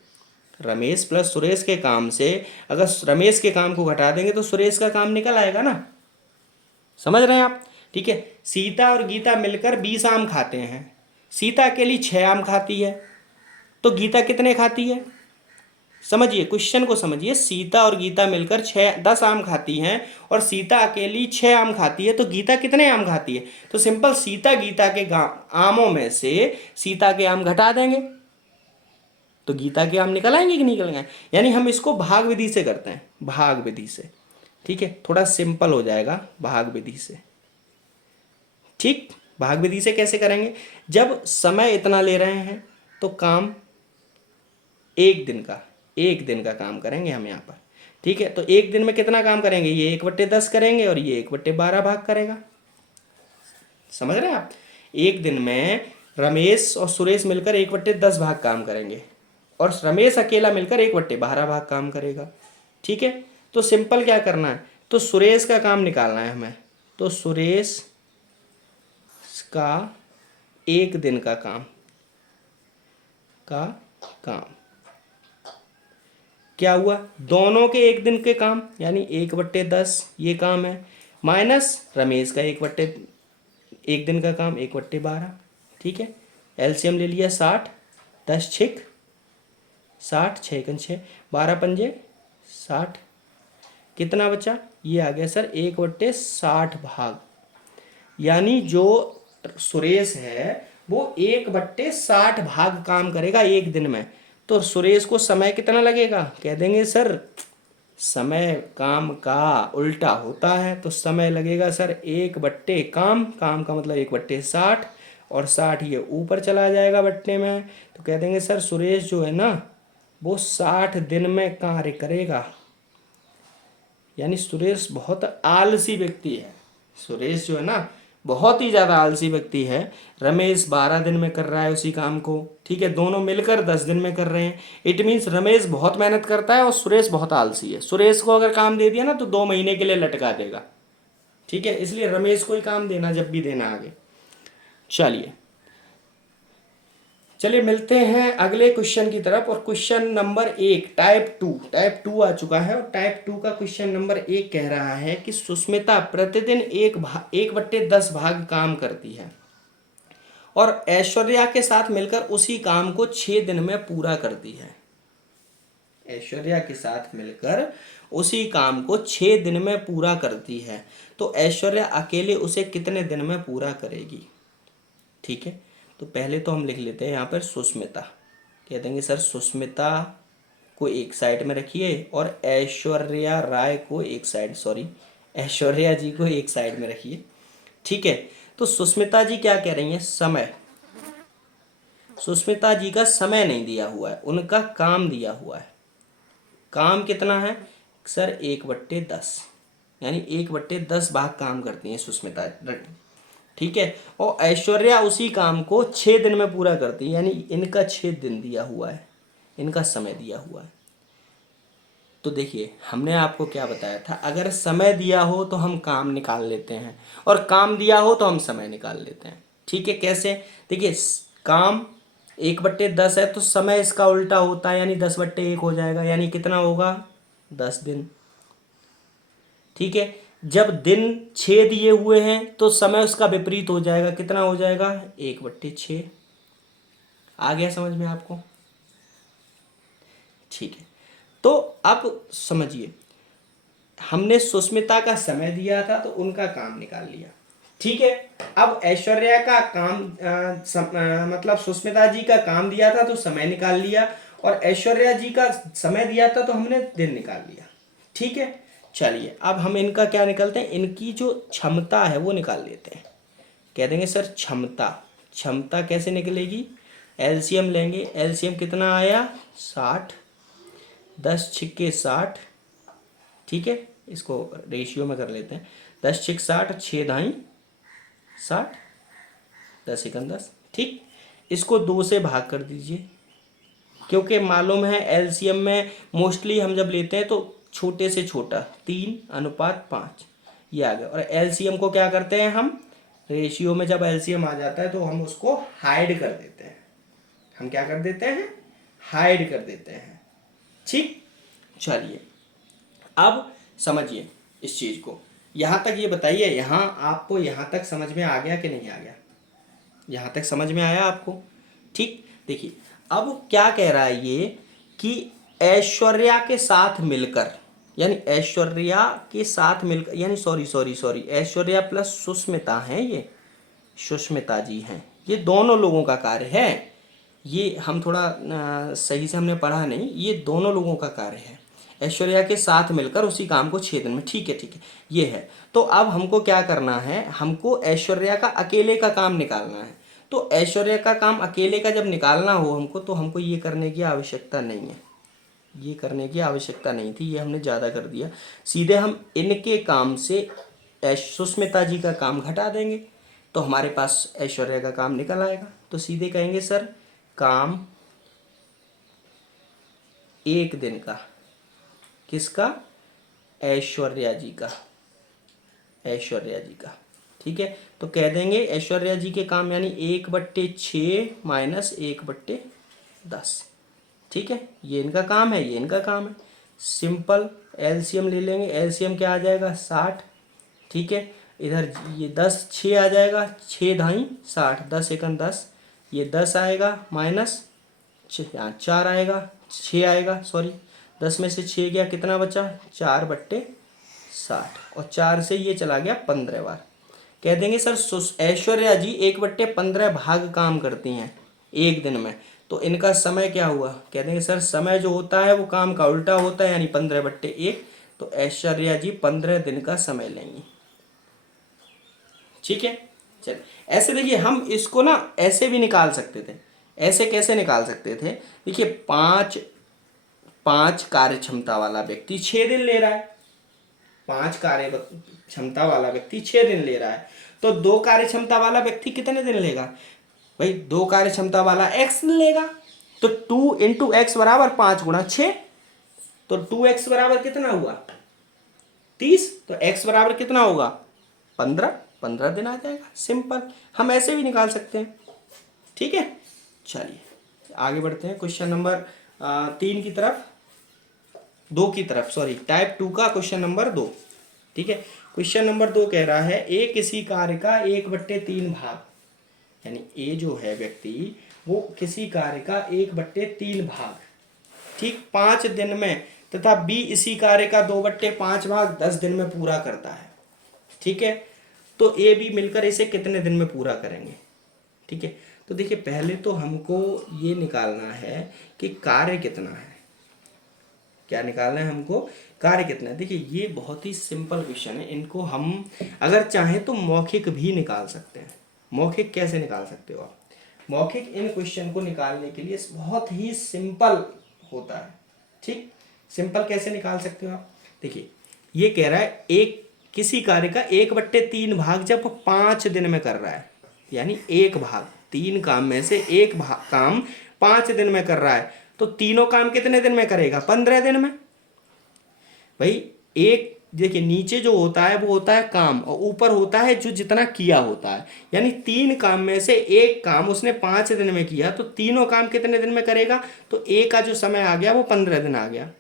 रमेश प्लस सुरेश के काम से अगर रमेश के काम को घटा देंगे तो सुरेश का काम निकल आएगा ना। समझ रहे हैं आप। ठीक है, सीता और गीता मिलकर 20 आम खाते हैं। सीता अकेली 6 आम खाती है, तो गीता कितने खाती है। समझिए, क्वेश्चन को समझिए। सीता और गीता मिलकर 10 आम खाती हैं और सीता अकेली 6 आम खाती है, तो गीता कितने आम खाती है। तो सिंपल सीता गीता के आमों में से सीता के आम घटा देंगे तो गीता के आम निकल आएंगे कि निकल आएंगे। यानी हम इसको भाग विधि से करते हैं, भाग विधि से। ठीक है, थोड़ा सिंपल हो जाएगा भाग विधि से। ठीक, भाग विधि से कैसे करेंगे, जब समय इतना ले रहे हैं तो काम एक दिन का काम करेंगे हम यहाँ पर। ठीक है, तो एक दिन में कितना काम करेंगे, ये 1/10 करेंगे और ये 1/12 भाग करेगा। समझ रहे हैं आप। एक दिन में रमेश और सुरेश मिलकर 1/10 भाग काम करेंगे और रमेश अकेला मिलकर 1/12 भाग काम करेगा। ठीक है, तो सिंपल क्या करना है, तो सुरेश का काम निकालना है हमें। तो सुरेश का एक दिन का काम क्या हुआ, दोनों के एक दिन के काम यानी 1/10 ये काम है, माइनस रमेश का एक दिन का काम 1/12। ठीक है, एलसीएम ले लिया 60, 10 छेक 60, 6 एकम 6, 12 पंजे 60, कितना बचा, ये आ गया सर 1/60 भाग। यानी जो सुरेश है वो 1/60 भाग काम करेगा एक दिन में। तो सुरेश को समय कितना लगेगा, कह देंगे सर समय काम का उल्टा होता है, तो समय लगेगा सर 1/काम का मतलब 1/60 और 60 ये ऊपर चला जाएगा बट्टे में। तो कह देंगे सर सुरेश जो है ना वो 60 दिन में कार्य करेगा। यानी सुरेश बहुत आलसी व्यक्ति है, सुरेश जो है ना बहुत ही ज़्यादा आलसी व्यक्ति है। रमेश 12 दिन में कर रहा है उसी काम को। ठीक है, दोनों मिलकर 10 दिन में कर रहे हैं। इट मीन्स रमेश बहुत मेहनत करता है और सुरेश बहुत आलसी है। सुरेश को अगर काम दे दिया ना तो 2 महीने के लिए लटका देगा। ठीक है, इसलिए रमेश को ही काम देना जब भी देना आगे। चलिए मिलते हैं अगले क्वेश्चन की तरफ। और क्वेश्चन नंबर 1 टाइप 2 आ चुका है। और टाइप 2 का क्वेश्चन नंबर 1 कह रहा है कि सुष्मिता प्रतिदिन 1/10 भाग काम करती है और ऐश्वर्या के साथ मिलकर उसी काम को 6 दिन में पूरा करती है। ऐश्वर्या के साथ मिलकर उसी काम को 6 दिन में पूरा करती है, तो ऐश्वर्या अकेले उसे कितने दिन में पूरा करेगी। ठीक है, तो पहले तो हम लिख लेते हैं यहाँ पर सुष्मिता। कह देंगे सर सुष्मिता को एक साइड में रखिए और ऐश्वर्या राय को एक साइड, सॉरी ऐश्वर्या जी को एक साइड में रखिए। ठीक है, तो सुष्मिता जी क्या कह रही हैं, समय। सुष्मिता जी का समय नहीं दिया हुआ है, उनका काम दिया हुआ है। काम कितना है सर, 1/10, यानी 1/10 भाग काम करती हैं सुष्मिता। ठीक है, और ऐश्वर्या उसी काम को 6 दिन में पूरा करती है, यानी इनका 6 दिन दिया हुआ है, इनका समय दिया हुआ है। तो देखिए हमने आपको क्या बताया था, अगर समय दिया हो तो हम काम निकाल लेते हैं, और काम दिया हो तो हम समय निकाल लेते हैं। ठीक है, कैसे, देखिए काम 1/10 है तो समय इसका उल्टा होता है, यानी 10/1 हो जाएगा, यानी कितना होगा, 10 दिन। ठीक है, जब दिन 6 दिए हुए हैं तो समय उसका विपरीत हो जाएगा, कितना हो जाएगा, 1/6। आ गया समझ में आपको। ठीक है, तो अब समझिए, हमने सुष्मिता का समय दिया था तो उनका काम निकाल लिया। ठीक है, अब ऐश्वर्या का काम मतलब सुष्मिता जी का काम दिया था तो समय निकाल लिया, और ऐश्वर्या जी का समय दिया था तो हमने दिन निकाल लिया। ठीक है, चलिए अब हम इनका क्या निकालते हैं, इनकी जो क्षमता है वो निकाल लेते हैं। कह देंगे सर क्षमता, क्षमता कैसे निकलेगी, एलसीएम लेंगे, एलसीएम कितना आया, 60, 10 छिक्के 60। ठीक है, इसको रेशियो में कर लेते हैं, 10 छिक 60, 6 दाई 60, 10 एकम 10। ठीक, इसको 2 से भाग कर दीजिए, क्योंकि मालूम है एलसीएम में मोस्टली हम जब लेते हैं तो छोटे से छोटा 3:5 ये आ गया, और एलसीएम को क्या करते हैं हम, रेशियो में जब एलसीएम आ जाता है तो हम उसको हाइड कर देते हैं, हम क्या कर देते हैं, हाइड कर देते हैं। ठीक, चलिए अब समझिए इस चीज़ को, यहाँ तक ये बताइए, यहाँ आपको यहाँ तक समझ में आ गया कि नहीं आ गया, यहाँ तक समझ में आया आपको। ठीक, देखिए अब क्या कह रहा है ये, कि ऐश्वर्या के साथ मिलकर, यानी ऐश्वर्या के साथ मिलकर, यानी sorry sorry sorry Aishwarya plus Sushmita हैं, ये सुष्मिता जी हैं, ये दोनों लोगों का कार्य है। ये हम थोड़ा सही से हमने पढ़ा नहीं, ये दोनों लोगों का कार्य है, ऐश्वर्या के साथ मिलकर उसी काम को 6 दिन में। ठीक है, ठीक है, ये है। तो अब हमको क्या करना है, हमको ऐश्वर्या का अकेले का काम निकालना है। तो ऐश्वर्या का काम अकेले का जब निकालना हो हमको, तो हमको ये करने की आवश्यकता नहीं है, ये करने की आवश्यकता नहीं थी, ये हमने ज़्यादा कर दिया। सीधे हम इनके काम से सुष्मिता जी का काम घटा देंगे तो हमारे पास ऐश्वर्या का काम निकल आएगा। तो सीधे कहेंगे सर काम 1 दिन का, किसका, ऐश्वर्या जी का, ऐश्वर्या जी का। ठीक है, तो कह देंगे ऐश्वर्या जी के काम, यानी 1/6 माइनस 1/10। ठीक है, ये इनका काम है, ये इनका काम है, सिंपल एलसीएम ले लेंगे, एलसीएम क्या आ जाएगा, 60। ठीक है, इधर ये 10 6 आ जाएगा, 6 दाई 60, 10 एकम 10, ये 10 आएगा माइनस 4 आएगा, 6 आएगा, सॉरी 10 में से 6 गया, कितना बचा, 4/60, और 4 से ये चला गया 15 बार। कह देंगे सर ऐश्वर्या जी 1/15 भाग काम करती हैं 1 दिन में, तो इनका समय क्या हुआ, कह देंगे सर समय जो होता है वो काम का उल्टा होता है, यानी 15/1, तो ऐश्वर्या जी 15 दिन का समय लेंगी। ठीक है, चल ऐसे देखिए हम इसको ना ऐसे भी निकाल सकते थे, ऐसे कैसे निकाल सकते थे, देखिए 5 कार्य क्षमता वाला व्यक्ति 6 दिन ले रहा है, 5 कार्य क्षमता वाला व्यक्ति 6 दिन ले रहा है, तो 2 कार्य क्षमता वाला व्यक्ति कितने दिन लेगा भाई, 2 कार्य क्षमता वाला x लेगा, तो 2 इंटू एक्स बराबर 5 गुणा 6, तो 2x बराबर कितना हुआ, 30, तो x बराबर कितना होगा, 15 दिन आ जाएगा। सिंपल, हम ऐसे भी निकाल सकते हैं। ठीक है, चलिए आगे बढ़ते हैं क्वेश्चन नंबर 3 की तरफ, 2 की तरफ, सॉरी टाइप 2 का क्वेश्चन नंबर 2। ठीक है, क्वेश्चन नंबर 2 कह रहा है ए किसी कार्य का 1/3 भाग, यानी ए जो है व्यक्ति वो किसी कार्य का 1/3 भाग, ठीक 5 दिन में, तथा बी इसी कार्य का 2/5 भाग 10 दिन में पूरा करता है। ठीक है, तो ए बी मिलकर इसे कितने दिन में पूरा करेंगे, ठीक है। तो देखिए पहले तो हमको ये निकालना है कि कार्य कितना है। क्या निकालना है हमको? कार्य कितना है। देखिए ये बहुत ही सिंपल क्वेश्चन है, इनको हम अगर चाहें तो मौखिक भी निकाल सकते हैं। मौखिक कैसे निकाल सकते हो आप? मौखिक इन क्वेश्चन को निकालने के लिए बहुत ही सिंपल होता है। ठीक, सिंपल कैसे निकाल सकते हो आप? देखिए ये कह रहा है एक किसी कार्य का 1/3 भाग जब 5 दिन में कर रहा है, यानी एक भाग, 3 काम में से एक काम 5 दिन में कर रहा है, तो तीनों काम कितने दिन में करेगा? 15 दिन में। भाई एक देखिए नीचे जो होता है वो होता है काम, और ऊपर होता है जो जितना किया होता है। यानी 3 काम में से एक काम उसने 5 दिन में किया, तो तीनों काम कितने दिन में करेगा? तो ए का जो समय आ गया वो 15 दिन आ गया।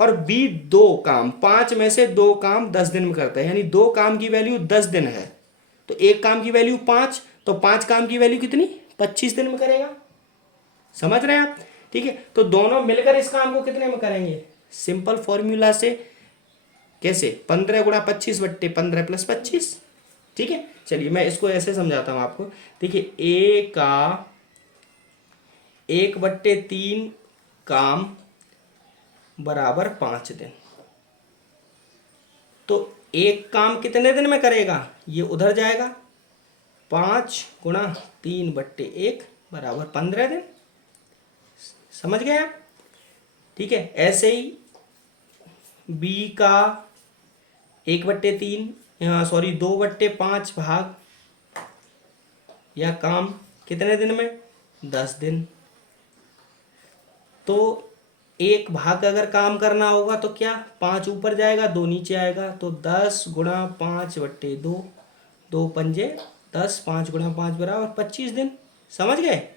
और बी 2 काम, 5 में से 2 काम 10 दिन में करता है, यानी 2 काम की वैल्यू 10 दिन है, तो एक काम की वैल्यू 5, तो 5 काम की वैल्यू कितनी? 25 दिन में करेगा। समझ रहे हैं आप? ठीक है, तो दोनों मिलकर इस काम को कितने में करेंगे? सिंपल फॉर्मूला से। कैसे? 15 गुणा 25 बट्टे 15 प्लस 25। ठीक है, चलिए मैं इसको ऐसे समझाता हूं आपको। देखिए ए का 1/3 काम बराबर 5 दिन, तो एक काम कितने दिन में करेगा? ये उधर जाएगा, 5 गुणा 3/1 बराबर 15 दिन। समझ गए आप? ठीक है, ऐसे ही बी का 1/3 सॉरी 2/5 भाग या काम कितने दिन में? 10 दिन। तो एक भाग अगर काम करना होगा तो क्या? 5 ऊपर जाएगा, 2 नीचे आएगा, तो 10 गुणा 5/2, 2 पंजे 10, 5 गुणा 5 बराबर 25 दिन। समझ गए?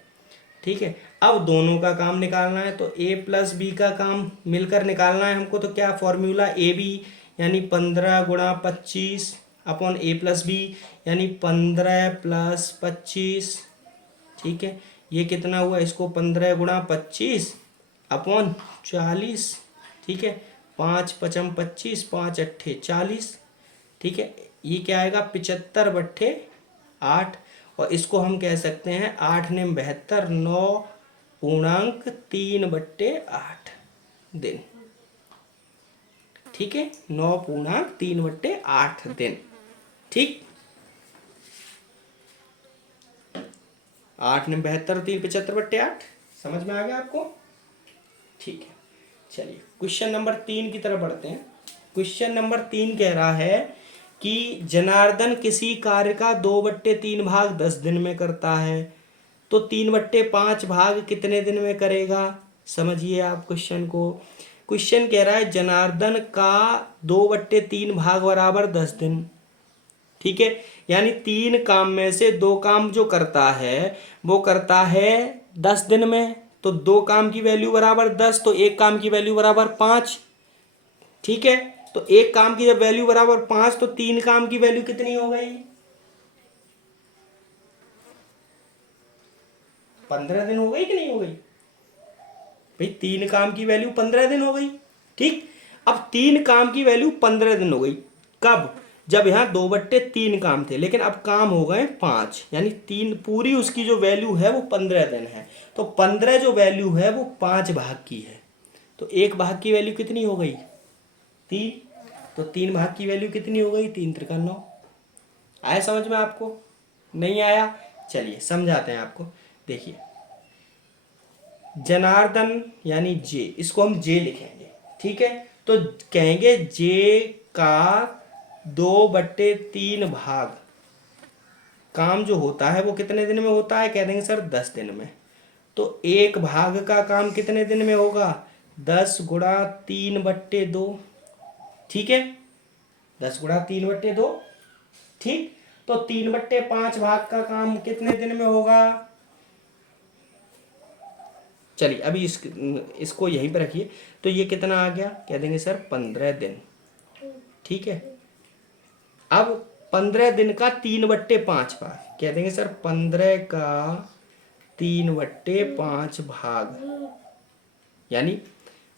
ठीक है, अब दोनों का काम निकालना है, तो ए प्लस बी का काम मिलकर निकालना है हमको। तो क्या फॉर्मूला? ए बी यानी 15 गुणा 25 अपॉन ए प्लस बी यानी 15 प्लस 25। ठीक है, ये कितना हुआ? इसको 15 गुणा 25 अपॉन 40। ठीक है, 5 पचम 25, 5 अट्ठे 40। ठीक है, ये क्या आएगा? 75/8, और इसको हम कह सकते हैं 8 ने 72, 9.3/8 दिन। ठीक है, 9.3/8 दिन। ठीक, 8 ने 72, 3 75/8। समझ में आ गया आपको? ठीक है, चलिए क्वेश्चन नंबर 3 की तरफ बढ़ते हैं। क्वेश्चन नंबर 3 कह रहा है कि जनार्दन किसी कार्य का 2/3 भाग 10 दिन में करता है, तो 3/5 भाग कितने दिन में करेगा? समझिए आप क्वेश्चन को। क्वेश्चन कह रहा है जनार्दन का 2/3 भाग बराबर 10 दिन। ठीक है, यानी 3 काम में से 2 काम जो करता है वो करता है 10 दिन में, तो 2 काम की वैल्यू बराबर 10, तो एक काम की वैल्यू बराबर 5। ठीक है, तो एक काम की जब वैल्यू बराबर 5, तो 3 काम की वैल्यू कितनी हो गई? 15 दिन हो गई कि नहीं हो गई? भाई 3 काम की वैल्यू 15 दिन हो गई। ठीक, अब 3 काम की वैल्यू 15 दिन हो गई। कब? जब यहाँ 2/3 काम थे, लेकिन अब काम हो गए 5, यानी 3 पूरी उसकी जो वैल्यू है वो 15 दिन है। तो 15 जो वैल्यू है वो 5 भाग की है, तो एक भाग की वैल्यू कितनी हो गई? 3। तो 3 भाग की वैल्यू कितनी हो गई? 3 त्रिका 9। आया समझ में आपको? नहीं आया? चलिए समझाते हैं आपको। देखिए जनार्दन यानी जे, इसको हम जे लिखेंगे। ठीक है, तो कहेंगे जे का 2/3 भाग काम जो होता है वो कितने दिन में होता है? कह देंगे सर 10 दिन में। तो एक भाग का काम कितने दिन में होगा? 10 गुणा 3/2। ठीक है, 10 गुणा 3/2। ठीक, तो 3/5 भाग का काम कितने दिन में होगा? चलिए अभी इसको यहीं पर रखिए। तो ये कितना आ गया? कह देंगे सर 15 दिन। ठीक है, अब 15 दिन का 3/5 भाग, कह देंगे सर 15 का 3/5 भाग, यानी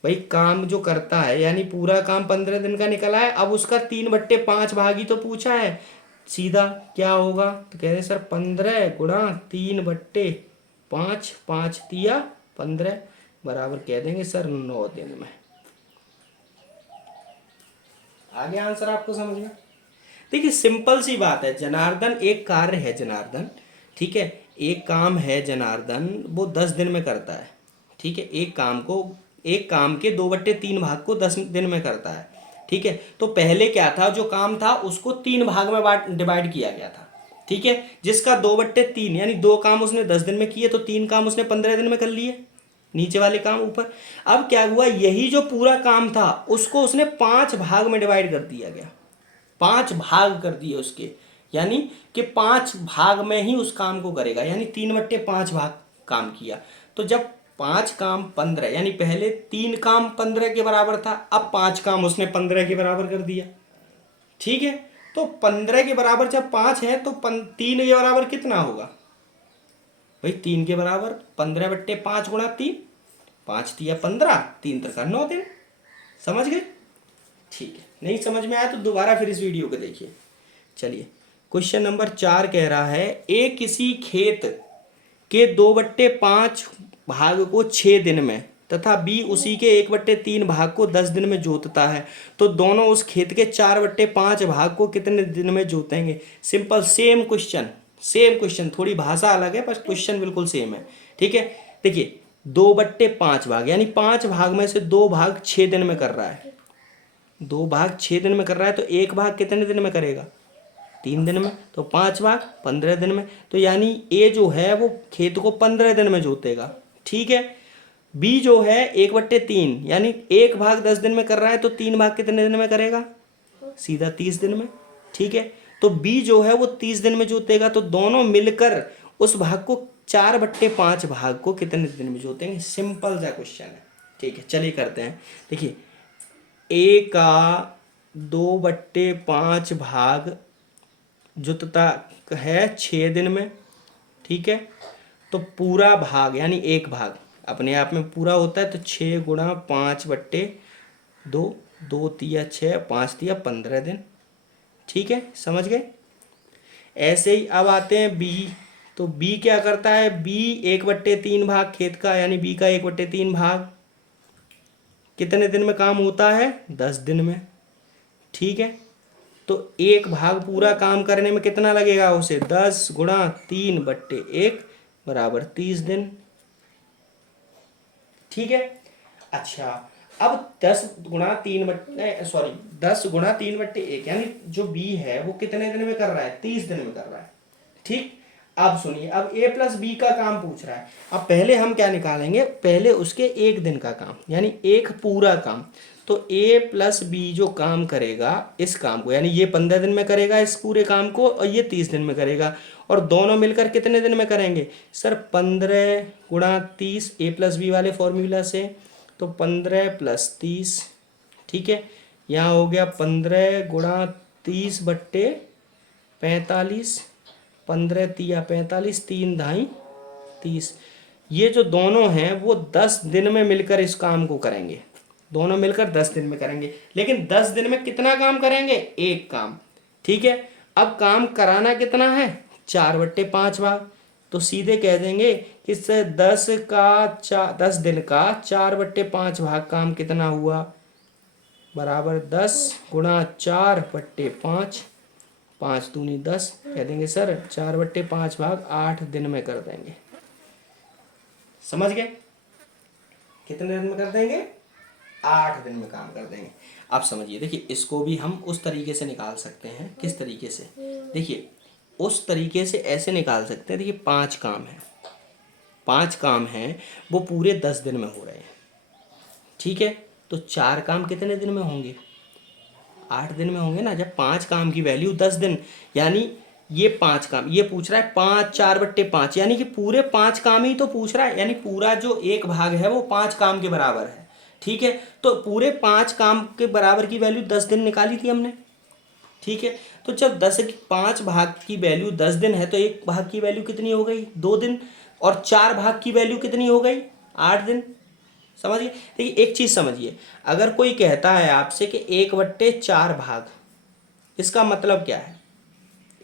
भाई काम जो करता है, यानी पूरा काम 15 दिन का निकला है, अब उसका 3/5 भाग ही तो पूछा है। सीधा क्या होगा, तो कह रहे सर 15 गुणा 3/5, 5 तिया 15 बराबर कह देंगे सर 9 दिन में। आगे आंसर आपको समझ में। देखिए सिंपल सी बात है जनार्दन, एक कार्य है जनार्दन, ठीक है, एक काम है जनार्दन, वो 10 दिन में करता है, ठीक है, एक काम के 2/3 भाग को 10 दिन में करता है, ठीक है। तो पहले क्या था, जो काम था उसको 3 भाग में डिवाइड किया गया था, ठीक है, जिसका 2/3 यानी 2 काम उसने 10 दिन में किए, तो 3 काम उसने 15 दिन में कर लिए, नीचे वाले काम ऊपर। अब क्या हुआ, यही जो पूरा काम था उसको उसने 5 भाग में डिवाइड कर दिया गया, 5 भाग कर दिए उसके, यानी कि 5 भाग में ही उस काम को करेगा, यानी 3/5 भाग काम किया। तो जब 5 काम 15, यानी पहले 3 काम 15 के बराबर था, अब 5 काम उसने 15 के बराबर कर दिया, ठीक है। तो 15 के बराबर जब 5 है तो 3 के बराबर कितना होगा भाई, 3 के बराबर 15/5 गुणा 3, 5 तिया 15, 3 तक 9 दिन। समझ गए, ठीक है। नहीं समझ में आया तो दोबारा फिर इस वीडियो को देखिए। चलिए क्वेश्चन नंबर 4 कह रहा है, ए किसी खेत के 2/5 भाग को 6 दिन में तथा बी उसी के 1/3 भाग को 10 दिन में जोतता है, तो दोनों उस खेत के 4/5 भाग को कितने दिन में जोतेंगे। Simple same question, same question, थोड़ी भाषा अलग है पर क्वेश्चन बिल्कुल सेम है, ठीक है। देखिए 2/5 भाग यानी 5 भाग में से 2 भाग 6 दिन में कर रहा है, 2 भाग 6 दिन में कर रहा है, तो 1 भाग कितने दिन में करेगा, 3 दिन में, तो 5 भाग 15 दिन में, तो यानी ए जो है वो खेत को 15 दिन में जोतेगा, ठीक है। बी जो है 1/3 यानी 1 भाग 10 दिन में कर रहा है, तो 3 भाग कितने दिन में करेगा, सीधा 30 दिन में, ठीक है। तो बी जो है वो 30 दिन में जोतेगा, तो दोनों मिलकर उस भाग को 4/5 भाग को कितने दिन में जोतेंगे। सिंपल सा क्वेश्चन है, ठीक है। चलिए करते हैं। देखिए ए का 2/5 भाग जुतता है 6 दिन में, ठीक है। तो पूरा भाग यानी 1 भाग अपने आप में पूरा होता है, तो 6 गुणा 5/2, 2 तिया 6, 5 तिया 15 दिन, ठीक है, समझ गए। ऐसे ही अब आते हैं बी, तो बी क्या करता है, बी 1/3 भाग खेत का, यानी बी का 1/3 भाग कितने दिन में काम होता है, 10 दिन में, ठीक है। तो 1 भाग पूरा काम करने में कितना लगेगा उसे, 10 गुणा 3/1 बराबर 30 दिन, ठीक है। अच्छा अब 10 गुणा 3/1 यानी जो बी है वो कितने दिन में कर रहा है, 30 दिन में कर रहा है, ठीक। अब सुनिए, अब ए प्लस बी का काम पूछ रहा है। अब पहले हम क्या निकालेंगे, पहले उसके 1 दिन का काम यानी एक पूरा काम, तो ए प्लस बी जो काम करेगा इस काम को, यानी ये 15 दिन में करेगा इस पूरे काम को, और ये 30 दिन में करेगा, और दोनों मिलकर कितने दिन में करेंगे सर, 15 गुणा 30 ए प्लस बी वाले फॉर्मूला से, तो 15 + 30, ठीक है। यहाँ हो गया 15 गुणा 30/45, 15 तिया 45, 3 धाई 30। ये जो दोनों हैं वो 10 दिन में मिलकर इस काम को करेंगे, दोनों मिलकर 10 दिन में करेंगे, लेकिन 10 दिन में कितना काम करेंगे, एक काम, ठीक है। अब काम कराना कितना है, 4/5 भाग, तो सीधे कह देंगे कि 10 दिन का 4/5 भाग काम कितना हुआ, बराबर 10 गुणा 4/5, 5 दूनी 10, कह देंगे सर 4/5 भाग 8 दिन में कर देंगे। समझ गए, कितने दिन में कर देंगे, 8 दिन में काम कर देंगे। अब समझिए, देखिए इसको भी हम उस तरीके से निकाल सकते हैं, किस तरीके से, देखिए उस तरीके से ऐसे निकाल सकते हैं। देखिए 5 काम है, 5 काम हैं वो पूरे 10 दिन में हो रहे हैं, ठीक है। तो 4 काम कितने दिन में होंगे, 8 दिन में होंगे ना। जब 5 काम की वैल्यू 10 दिन, यानी ये 5 काम, ये पूछ रहा है 5 4/5, यानी कि पूरे 5 काम ही तो पूछ रहा है, यानी पूरा जो एक भाग है वो 5 काम के बराबर है, ठीक है। तो पूरे 5 काम के बराबर की वैल्यू 10 दिन निकाली थी हमने, ठीक है। तो जब 5 भाग की वैल्यू 10 दिन है, तो एक भाग की वैल्यू कितनी हो गई, 2 दिन, और 4 भाग की वैल्यू कितनी हो गई, 8 दिन। समझिए, देखिए एक चीज़ समझिए, अगर कोई कहता है आपसे कि 1/4 भाग, इसका मतलब क्या है,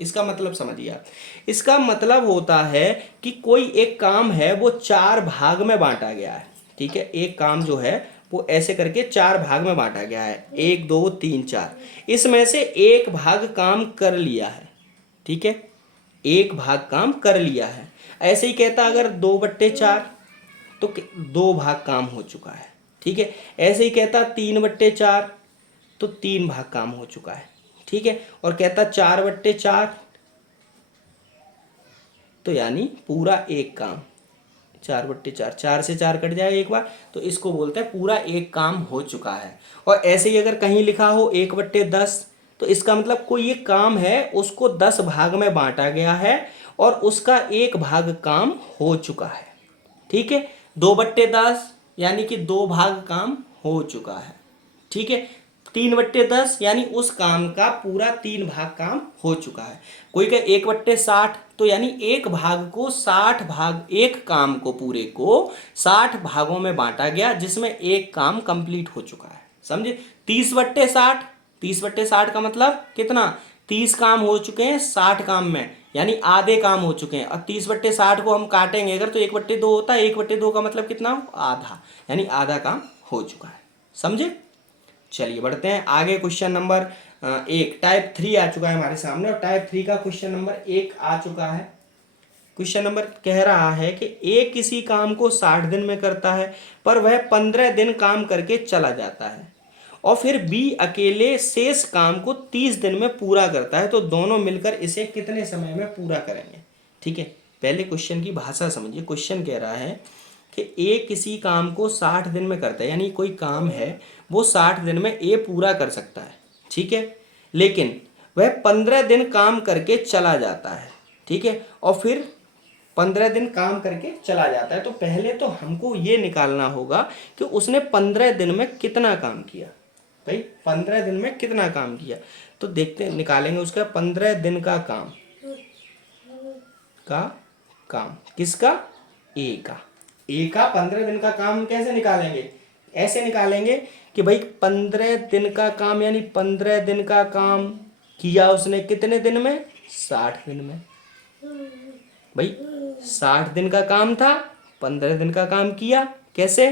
इसका मतलब समझिए आप। इसका मतलब होता है कि कोई एक काम है वो 4 भाग में बांटा गया है। ठीक है, एक काम जो है वो ऐसे करके 4 भाग में बांटा गया है, 1 2 3 4। इसमें से एक भाग काम कर लिया है। ठीक है, एक भाग काम कर लिया है। ऐसे ही कहता अगर 2/4 तो 2 भाग काम हो चुका है। ठीक है, ऐसे ही कहता 3/4 तो 3 भाग काम हो चुका है। ठीक है, और कहता 4/4 तो यानी पूरा एक काम। 4/4, 4 से 4 कट जाए एक बार, तो इसको बोलते हैं पूरा एक काम हो चुका है। और ऐसे ही अगर कहीं लिखा हो 1/10 तो इसका मतलब कोई एक काम है उसको 10 भाग में बांटा गया है और उसका एक भाग काम हो चुका है। ठीक है, 2/10 यानी कि 2 भाग काम हो चुका है। ठीक है, 3/10 यानी उस काम का पूरा 3 भाग काम हो चुका है। कोई कहे 1/60 तो यानी एक भाग को 60 भाग, एक काम को पूरे को 60 भागों में बांटा गया जिसमें एक काम कंप्लीट हो चुका है। समझे? 30/60, 30/60 का मतलब कितना? 30 काम हो चुके हैं 60 काम में, यानी आधे काम हो चुके हैं। और 30/60 को हम काटेंगे अगर तो 1/2 होता है। 1/2 का मतलब कितना? आधा, यानी आधा काम हो चुका है। समझे? चलिए बढ़ते हैं आगे। क्वेश्चन नंबर 1 टाइप 3 आ चुका है हमारे सामने और टाइप 3 का क्वेश्चन नंबर 1 आ चुका है। क्वेश्चन नंबर कह रहा है कि ए किसी काम को 60 दिन में करता है पर वह 15 दिन काम करके चला जाता है और फिर बी अकेले शेष काम को 30 दिन में पूरा करता है, तो दोनों मिलकर इसे कितने समय में पूरा करेंगे? ठीक है, पहले क्वेश्चन की भाषा समझिए। क्वेश्चन कह रहा है कि ए किसी काम को 60 दिन में करता है, यानी कोई काम है वो 60 दिन में ए पूरा कर सकता है। ठीक है, लेकिन वह 15 दिन काम करके चला जाता है। ठीक है, और फिर 15 दिन काम करके चला जाता है। तो पहले तो हमको ये निकालना होगा कि उसने 15 दिन में कितना काम किया। भाई 15 दिन में कितना काम किया, तो देखते हैं, निकालेंगे उसका 15 दिन का काम किसका? ए का। ए का 15 दिन का काम कैसे निकालेंगे? ऐसे निकालेंगे कि भाई 15 दिन का काम यानी 15 दिन का काम किया उसने कितने दिन में? 60 दिन में। भाई 60 दिन का काम था, 15 दिन का काम किया। कैसे?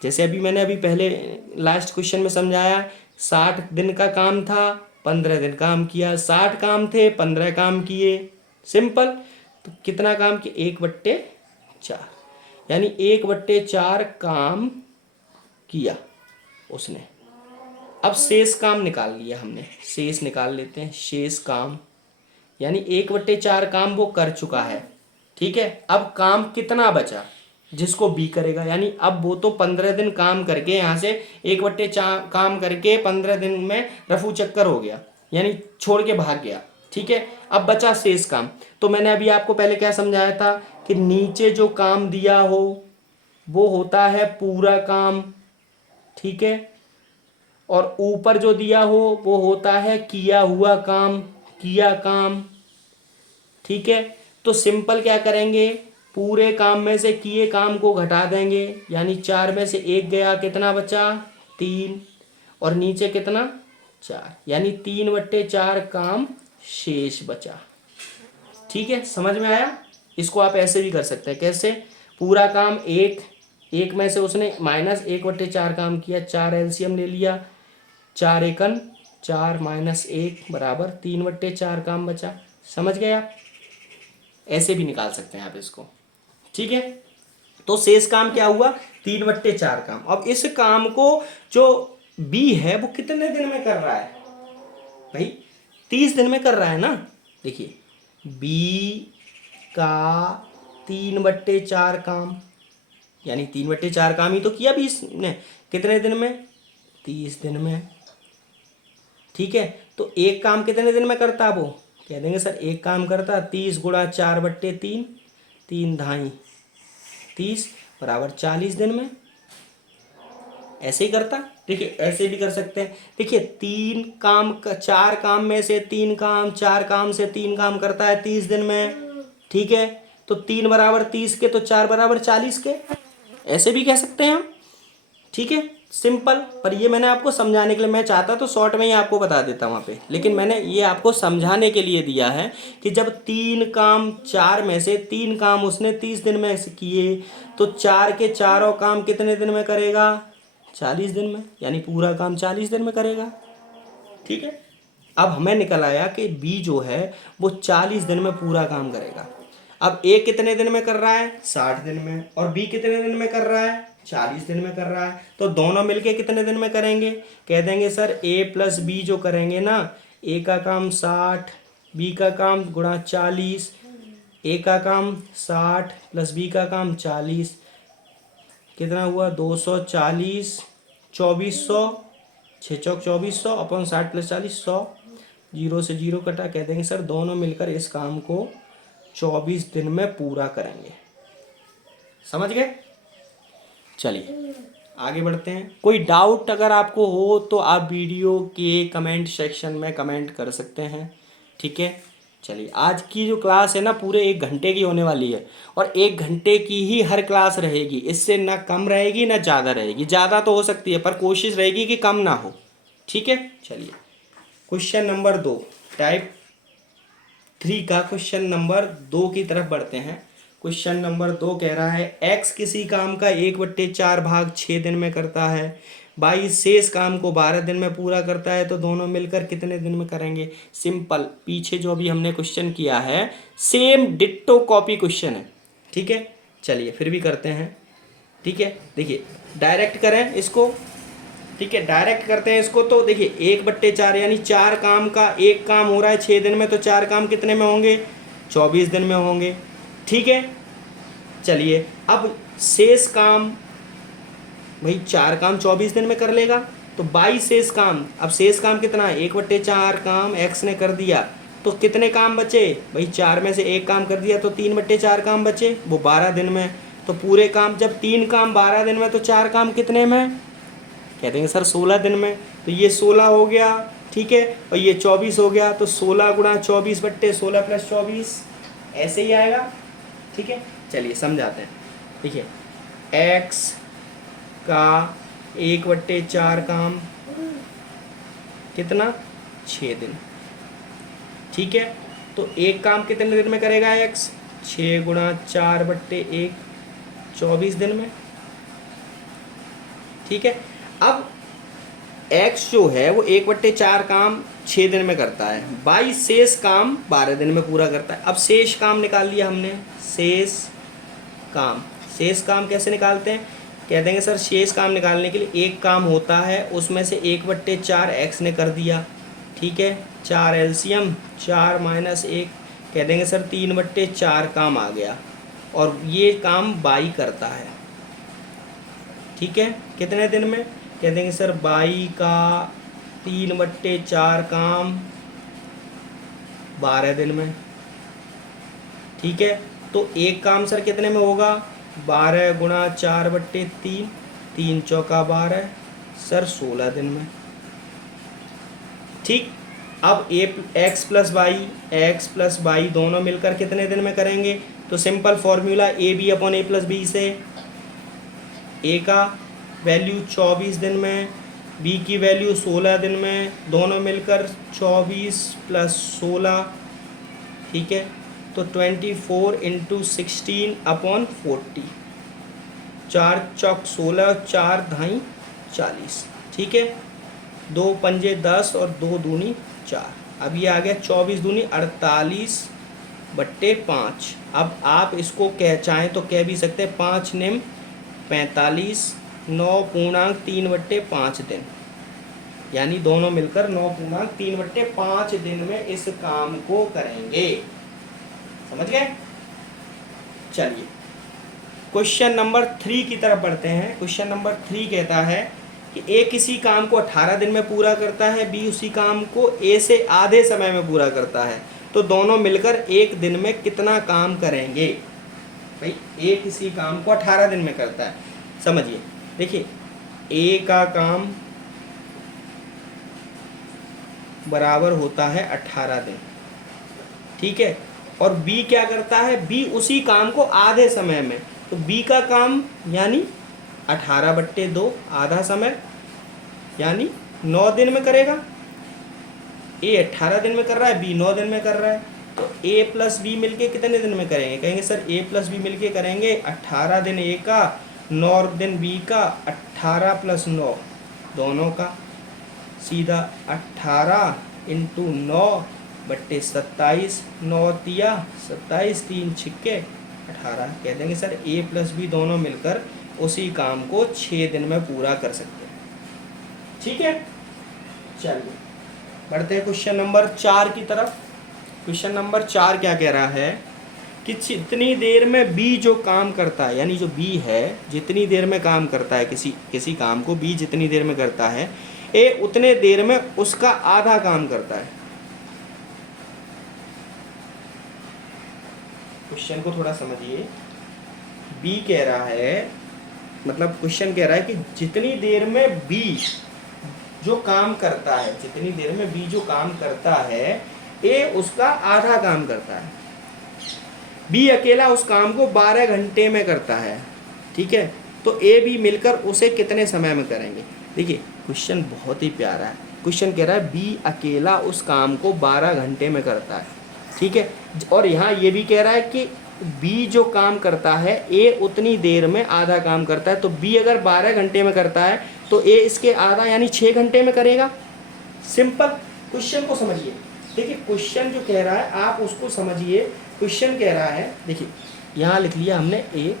जैसे अभी मैंने पहले लास्ट क्वेश्चन में समझाया, 60 दिन का काम था, 15 दिन काम किया। 60 काम थे, 15 काम किए। सिंपल। तो कितना काम किया? 1/4, यानी 1/4 काम किया उसने। अब शेष काम निकाल लिया हमने, शेष निकाल लेते हैं। शेष काम यानी 1/4 काम वो कर चुका है। ठीक है, अब काम कितना बचा जिसको बी करेगा, यानी अब वो तो 15 दिन काम करके यहाँ से 1/4 काम करके 15 दिन में रफू चक्कर हो गया, यानी छोड़ के भाग गया। ठीक है, अब बचा शेष काम। तो मैंने अभी आपको पहले क्या समझाया था कि नीचे जो काम दिया हो वो होता है पूरा काम। ठीक है, और ऊपर जो दिया हो वो होता है किया हुआ काम, किया काम। ठीक है, तो सिंपल क्या करेंगे, पूरे काम में से किए काम को घटा देंगे, यानी 4 में से 1 गया, कितना बचा? 3, और नीचे कितना? 4, यानी 3/4 काम शेष बचा। ठीक है, समझ में आया? इसको आप ऐसे भी कर सकते हैं। कैसे? पूरा काम 1 में से उसने -1/4 काम किया, 4 एलसीएम ले लिया, 4 एकन 4 -1 बराबर 3/4 काम बचा। समझ गए आप? ऐसे भी निकाल सकते हैं आप इसको। ठीक है, तो शेष काम क्या हुआ? 3/4 काम। अब इस काम को जो बी है वो कितने दिन में कर रहा है? भाई 30 दिन में कर रहा है ना। देखिए बी का 3/4 काम, यानी 3/4 काम ही तो किया 20 ने। कितने दिन में? 30 दिन में। ठीक है, तो एक काम कितने दिन में करता? वो कह देंगे सर एक काम करता 30 गुणा 4/3, 3 धाई 30 बराबर 40 दिन में। ऐसे ही करता। देखिए ऐसे भी कर सकते हैं। देखिए 3 काम का 4 काम में से 3 काम, 4 काम से 3 काम करता है 30 दिन में। ठीक है, तो 3 = 30 के, तो 4 = 40 के। ऐसे भी कह सकते हैं हम। ठीक है, सिंपल, पर ये मैंने आपको समझाने के लिए, मैं चाहता तो शॉर्ट में ही आपको बता देता वहाँ पे, लेकिन मैंने ये आपको समझाने के लिए दिया है कि जब 3 काम, 4 में से 3 काम उसने 30 दिन में किए, तो 4 के चारों काम कितने दिन में करेगा? 40 दिन में, यानी पूरा काम 40 दिन में करेगा। ठीक है, अब हमें निकल आया कि बी जो है वो 40 दिन में पूरा काम करेगा। अब ए कितने दिन में कर रहा है? 60 दिन में। और बी कितने दिन में कर रहा है? 40 दिन में कर रहा है। तो दोनों मिलके कितने दिन में करेंगे? कह देंगे सर ए प्लस बी जो करेंगे ना, ए का काम 60, बी का काम गुणा 40, ए का काम 60 प्लस बी का काम 40, कितना हुआ? 240, 2400, 6 चौक 2400 अपन 60 प्लस 40 100, जीरो से जीरो कटा। कह देंगे सर दोनों मिलकर इस काम को 24 दिन में पूरा करेंगे। समझ गए? चलिए आगे बढ़ते हैं। कोई डाउट अगर आपको हो तो आप वीडियो के कमेंट सेक्शन में कमेंट कर सकते हैं। ठीक है, चलिए आज की जो क्लास है ना पूरे 1 घंटे की होने वाली है, और 1 घंटे की ही हर क्लास रहेगी, इससे ना कम रहेगी ना ज़्यादा रहेगी। ज़्यादा तो हो सकती है पर कोशिश रहेगी कि कम ना हो। ठीक है, चलिए क्वेश्चन नंबर 2, टाइप 3 का क्वेश्चन नंबर 2 की तरफ बढ़ते हैं। क्वेश्चन नंबर 2 कह रहा है एक्स किसी काम का 1/4 भाग 6 दिन में करता है, बाई शेष काम को 12 दिन में पूरा करता है, तो दोनों मिलकर कितने दिन में करेंगे? सिंपल, पीछे जो अभी हमने क्वेश्चन किया है सेम डिट्टो कॉपी क्वेश्चन है। ठीक है, चलिए फिर भी करते हैं। ठीक है, देखिए डायरेक्ट करें इसको। ठीक है, डायरेक्ट करते हैं इसको। तो देखिए 1/4 यानी 4 काम का एक काम हो रहा है 6 दिन में, तो 4 काम कितने में होंगे? 24 दिन में होंगे। ठीक है, चलिए अब शेष काम, भाई 4 काम 24 दिन में कर लेगा, तो 22 शेष काम। अब शेष काम कितना है? 1/4 काम एक्स ने कर दिया, तो कितने काम बचे? भाई 4 में से एक काम कर दिया तो 3/4 काम बचे, वो 12 दिन में। तो पूरे काम, जब 3 काम 12 दिन में, तो 4 काम कितने में? कहते हैं सर 16 दिन में। तो ये 16 हो गया, ठीक है, और ये 24 हो गया। तो 16 गुणा 24/16 प्लस 24 ऐसे ही आएगा। ठीक है, चलिए समझाते हैं। देखिए x का 1/4 काम कितना? 6 दिन। ठीक है, तो एक काम कितने दिन में करेगा x? 6 गुणा 4/1 24 दिन में। ठीक है, अब x जो है वो 1/4 काम 6 दिन में करता है, बाई शेष काम 12 दिन में पूरा करता है। अब शेष काम निकाल लिया हमने, शेष काम। शेष काम कैसे निकालते हैं? कह देंगे सर शेष काम निकालने के लिए एक काम होता है, उसमें से 1/4 x ने कर दिया। ठीक है, 4 एलसीएम 4 माइनस 1, कह देंगे सर 3/4 काम आ गया, और ये काम बाई करता है। ठीक है, कितने दिन में? कह देंगे सर बाई का 3/4 काम 12 दिन में। ठीक है, तो एक काम सर कितने में होगा? 12 गुणा 4/3, 3 चौका 12, सर 16 दिन में। ठीक, अब एक्स प्लस वाई दोनों मिलकर कितने दिन में करेंगे? तो सिंपल फॉर्मूला AB/A+B से ए का वैल्यू 24 दिन में, बी की वैल्यू 16 दिन में, दोनों मिलकर 24 प्लस 16। ठीक है, तो 24 इंटू 16/40, 4 चौक 16, 4 धाई 40। ठीक है, 2 पंजे 10 और 2 दूनी 4। अब ये आ गया 24 दूनी 48/5। अब आप इसको चाहें तो कह भी सकते हैं 5 निम 45, 9.3/5 दिन, यानी दोनों मिलकर 9.3/5 दिन में इस काम को करेंगे। समझ गए? चलिए क्वेश्चन नंबर 3 की तरफ बढ़ते हैं। क्वेश्चन नंबर 3 कहता है कि ए किसी काम को 18 दिन में पूरा करता है, बी उसी काम को ए से आधे समय में पूरा करता है, तो दोनों मिलकर एक दिन में कितना काम करेंगे? भाई ए किसी काम को 18 दिन में करता है, समझिए। देखिए ए का काम बराबर होता है 18 दिन। ठीक है, और बी क्या करता है? बी उसी काम को आधे समय में, तो बी का काम यानी 18/2 आधा समय, यानी 9 दिन में करेगा। ए 18 दिन में कर रहा है, बी 9 दिन में कर रहा है, तो ए प्लस बी मिलके कितने दिन में करेंगे? कहेंगे सर ए प्लस बी मिलके करेंगे 18 दिन ए का, 9 दिन बी का, 18 + 9 दोनों का, सीधा 18 × 9/27, 9 तिया 27, 3 छिक्के 18। कह देंगे सर ए प्लस बी दोनों मिलकर उसी काम को 6 दिन में पूरा कर सकते हैं। ठीक है, चलिए बढ़ते हैं क्वेश्चन नंबर 4 की तरफ। क्वेश्चन नंबर 4 क्या कह रहा है कि जितनी देर में बी जो काम करता है, यानी जो बी है जितनी देर में काम करता है, किसी काम को बी जितनी देर में करता है, ए उतने देर में उसका आधा काम करता है। क्वेश्चन को थोड़ा समझिए। बी कह रहा है, मतलब क्वेश्चन कह रहा है कि जितनी देर में बी जो काम करता है, जितनी देर में बी जो काम करता है, ए उसका आधा काम करता है। बी अकेला उस काम को 12 घंटे में करता है। ठीक है, तो ए बी मिलकर उसे कितने समय में करेंगे? देखिए क्वेश्चन बहुत ही प्यारा है। क्वेश्चन कह रहा है बी अकेला उस काम को 12 घंटे में करता है। ठीक है, और यहाँ ये भी कह रहा है कि बी जो काम करता है ए उतनी देर में आधा काम करता है। तो बी अगर 12 घंटे में करता है तो ए इसके आधा यानी 6 घंटे में करेगा। सिंपल, क्वेश्चन को समझिए। देखिए क्वेश्चन जो कह रहा है आप उसको समझिए। क्वेश्चन कह रहा है, देखिए यहाँ लिख लिया हमने ए,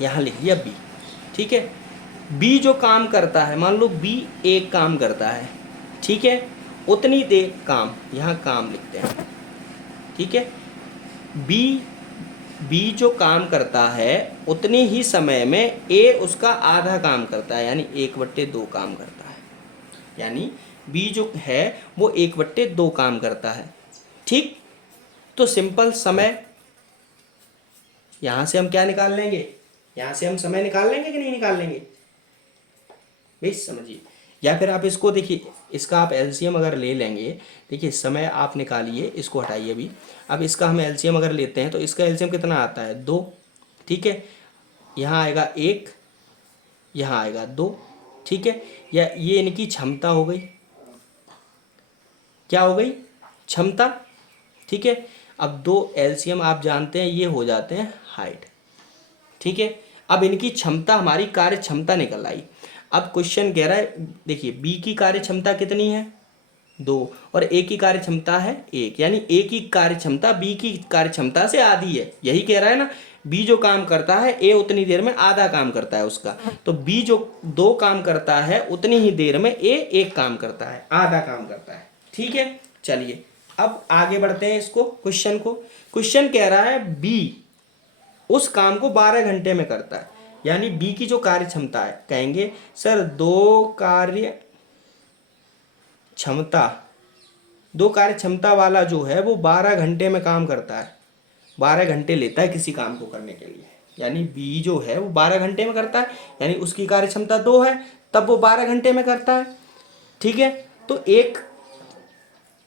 यहाँ लिख लिया बी। ठीक है, बी जो काम करता है, मान लो बी एक काम करता है, ठीक है, उतनी देर काम, यहाँ काम लिखते हैं। ठीक है, बी जो काम करता है उतने ही समय में ए उसका आधा काम करता है, यानी 1/2 काम करता है। यानी बी जो है वो 1/2 काम करता है। ठीक, तो सिंपल समय, यहाँ से हम क्या निकाल लेंगे? यहाँ से हम समय निकाल लेंगे कि नहीं निकाल लेंगे भाई? समझिए। या फिर आप इसको देखिए, इसका आप एलसीएम अगर ले लेंगे, देखिए समय आप निकालिए, इसको हटाइए अभी। अब इसका हम एलसीएम अगर लेते हैं तो इसका एलसीएम कितना आता है? 2। ठीक है, यहाँ आएगा 1, यहाँ आएगा 2। ठीक है, या ये इनकी क्षमता हो गई, क्या हो गई? क्षमता। ठीक है, अब 2 एलसीएम आप जानते हैं ये हो जाते हैं हाइट। ठीक है, अब इनकी क्षमता, हमारी कार्य क्षमता निकल आई। अब क्वेश्चन कह रहा है, देखिए बी की कार्य क्षमता कितनी है? 2, और ए की कार्य क्षमता है 1, यानी ए की कार्य क्षमता बी की कार्य क्षमता से आधी है। यही कह रहा है ना, बी जो काम करता है ए उतनी देर में आधा काम करता है उसका। तो बी जो 2 काम करता है उतनी ही देर में ए 1 काम करता है, आधा काम करता है। ठीक है, चलिए अब आगे बढ़ते हैं इसको, क्वेश्चन को। क्वेश्चन कह रहा है बी उस काम को 12 घंटे में करता है, यानी बी की जो कार्य क्षमता है, कहेंगे सर 2 कार्य क्षमता वाला जो है वो 12 घंटे में काम करता है, 12 घंटे लेता है किसी काम को करने के लिए। यानी बी जो है वो 12 घंटे में करता है, यानी उसकी कार्य क्षमता 2 है, तब वो 12 घंटे में करता है। ठीक है, तो एक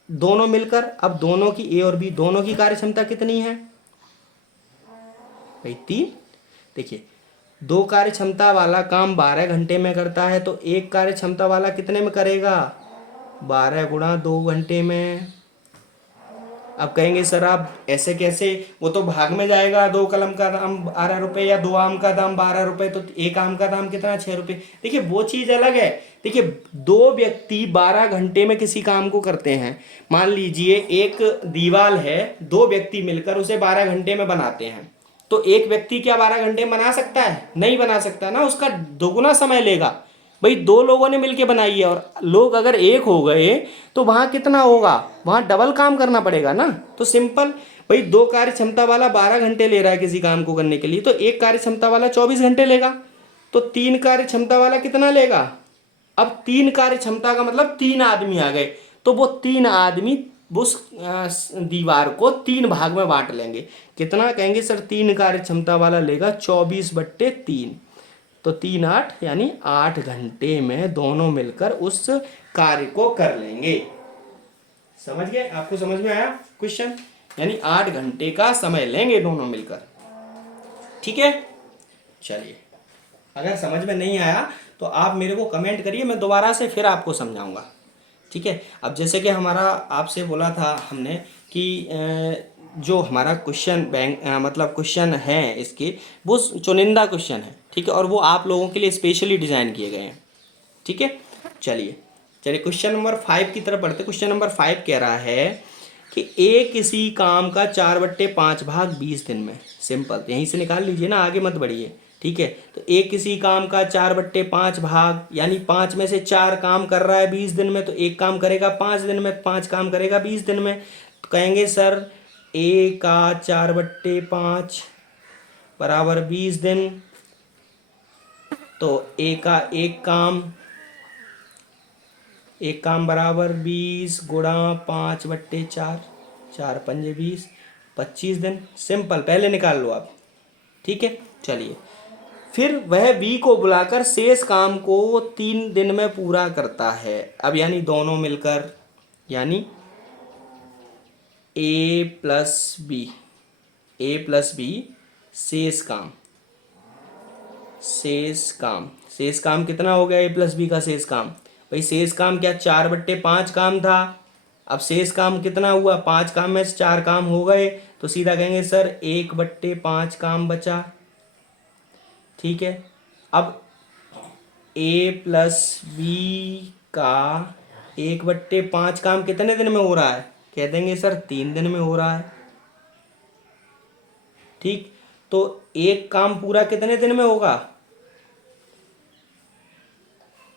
दोनों मिलकर, अब दोनों की, ए और बी दोनों की कार्य क्षमता कितनी है भाई? 3। देखिए 2 कार्य क्षमता वाला काम 12 घंटे में करता है, तो एक कार्य क्षमता वाला कितने में करेगा? 12 × 2 घंटे में। अब कहेंगे सर आप ऐसे कैसे, वो तो भाग में जाएगा। 2 कलम का दाम 12 रुपये या 2 आम का दाम 12 रुपये, तो 1 आम का दाम कितना? 6 रुपये। देखिए वो चीज़ अलग है। देखिए 2 व्यक्ति 12 घंटे में किसी काम को करते हैं। मान लीजिए एक दीवार है, 2 व्यक्ति मिलकर उसे 12 घंटे में बनाते हैं, तो एक व्यक्ति क्या 12 घंटे में बना सकता है? नहीं बना सकता ना, उसका दोगुना समय लेगा। भाई 2 लोगों ने मिलके बनाई है, और लोग अगर 1 हो गए तो वहाँ कितना होगा? वहाँ डबल काम करना पड़ेगा ना। तो सिंपल, भाई 2 कार्य क्षमता वाला 12 घंटे ले रहा है किसी काम को करने के लिए, तो एक कार्य क्षमता वाला 24 घंटे लेगा। तो 3 कार्य क्षमता वाला कितना लेगा? अब 3 कार्य क्षमता का मतलब 3 आदमी आ गए, तो वो 3 आदमी उस दीवार को 3 भाग में बांट लेंगे। कितना? कहेंगे सर 3 कार्य क्षमता वाला लेगा 24/3, तो 3 8, यानी 8 घंटे में दोनों मिलकर उस कार्य को कर लेंगे। समझ गए? आपको समझ में आया क्वेश्चन? यानी 8 घंटे का समय लेंगे दोनों मिलकर। ठीक है, चलिए अगर समझ में नहीं आया तो आप मेरे को कमेंट करिए, मैं दोबारा से फिर आपको समझाऊंगा। ठीक है। अब जैसे कि हमारा आपसे बोला था हमने कि जो हमारा क्वेश्चन बैंक मतलब क्वेश्चन है इसके, वो चुनिंदा क्वेश्चन है। ठीक है। और वो आप लोगों के लिए स्पेशली डिज़ाइन किए गए हैं। ठीक है। चलिए चलिए क्वेश्चन नंबर 5 की तरफ बढ़ते। क्वेश्चन नंबर 5 कह रहा है कि ए किसी काम का 4/5 भाग 20 दिन में। सिंपल, तो यहीं से निकाल लीजिए ना, आगे मत बढ़िए। ठीक है। तो ए किसी काम का 4/5 भाग, यानी 5 में से 4 काम कर रहा है 20 दिन में, तो एक काम करेगा 5 दिन में, 5 काम करेगा 20 दिन में। तो कहेंगे सर ए का 4/5 बराबर 20 दिन। तो ए का एक काम बराबर 20 गुणा 5/4, 4×5 = 20, 25 दिन। सिंपल, पहले निकाल लो आप। ठीक है। चलिए, फिर वह बी को बुलाकर शेष काम को 3 दिन में पूरा करता है। अब यानी दोनों मिलकर, यानी ए प्लस बी शेष काम कितना हो गया? ए प्लस बी का शेष काम। भाई शेष काम क्या 4/5 काम था। अब शेष काम कितना हुआ? 5 काम में से 4 काम हो गए, तो सीधा कहेंगे सर 1/5 काम बचा। ठीक है। अब ए प्लस बी का 1/5 काम कितने दिन में हो रहा है? कह देंगे सर 3 दिन में हो रहा है। ठीक। तो एक काम पूरा कितने दिन में होगा?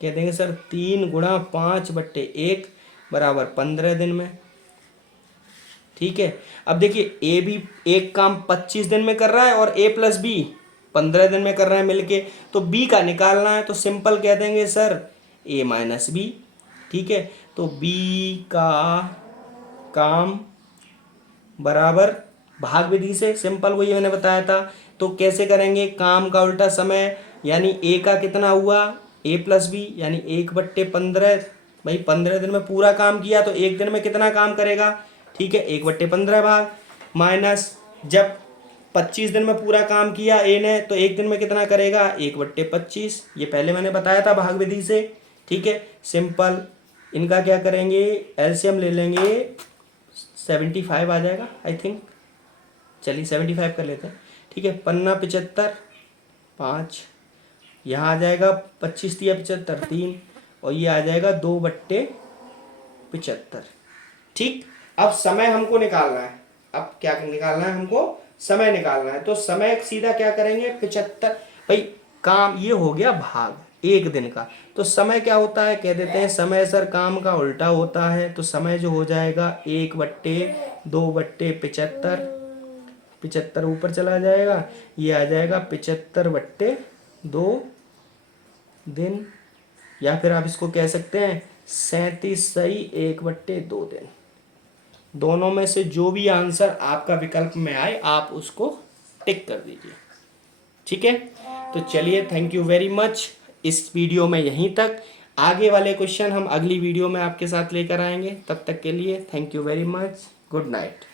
कह देंगे सर 3 गुणा 5/1 बराबर 15 दिन में। ठीक है। अब देखिए ए भी एक काम 25 दिन में कर रहा है और ए प्लस बी 15 दिन में कर रहे हैं मिलके, तो बी का निकालना है। तो सिंपल कह देंगे सर ए माइनस बी। ठीक है। तो बी का काम बराबर भाग विधि से, सिंपल वही मैंने बताया था। तो कैसे करेंगे? काम का उल्टा समय, यानी ए का कितना हुआ? ए प्लस बी, यानी 1/15। भाई 15 दिन में पूरा काम किया, तो एक दिन में कितना काम करेगा? ठीक है, 1/15 भाग, माइनस जब 25 दिन में पूरा काम किया ए ने, तो एक दिन में कितना करेगा? 1/25। ये पहले मैंने बताया था भाग विधि से। ठीक है। सिंपल, इनका क्या करेंगे? एलसीएम ले लेंगे, 75 आ जाएगा आई थिंक। चलिए 75 कर लेते हैं। ठीक है। 15×75 5, यहाँ आ जाएगा 25 × 75 3, और ये आ जाएगा 2/75। ठीक। अब समय हमको निकालना है। अब क्या निकालना है हमको? समय निकालना है। तो समय सीधा क्या करेंगे? 75। भाई काम ये हो गया भाग एक दिन का, तो समय क्या होता है? कह देते हैं समय सर काम का उल्टा होता है। तो समय जो हो जाएगा 1/2/75, 75 ऊपर चला जाएगा, ये आ जाएगा 75/2 दिन, या फिर आप इसको कह सकते हैं 37 सही 1/2 दिन। दोनों में से जो भी आंसर आपका विकल्प में आए आप उसको टिक कर दीजिए। ठीक है। तो चलिए, थैंक यू वेरी मच। इस वीडियो में यहीं तक। आगे वाले क्वेश्चन हम अगली वीडियो में आपके साथ लेकर आएंगे। तब तक के लिए thank you very much. Good night.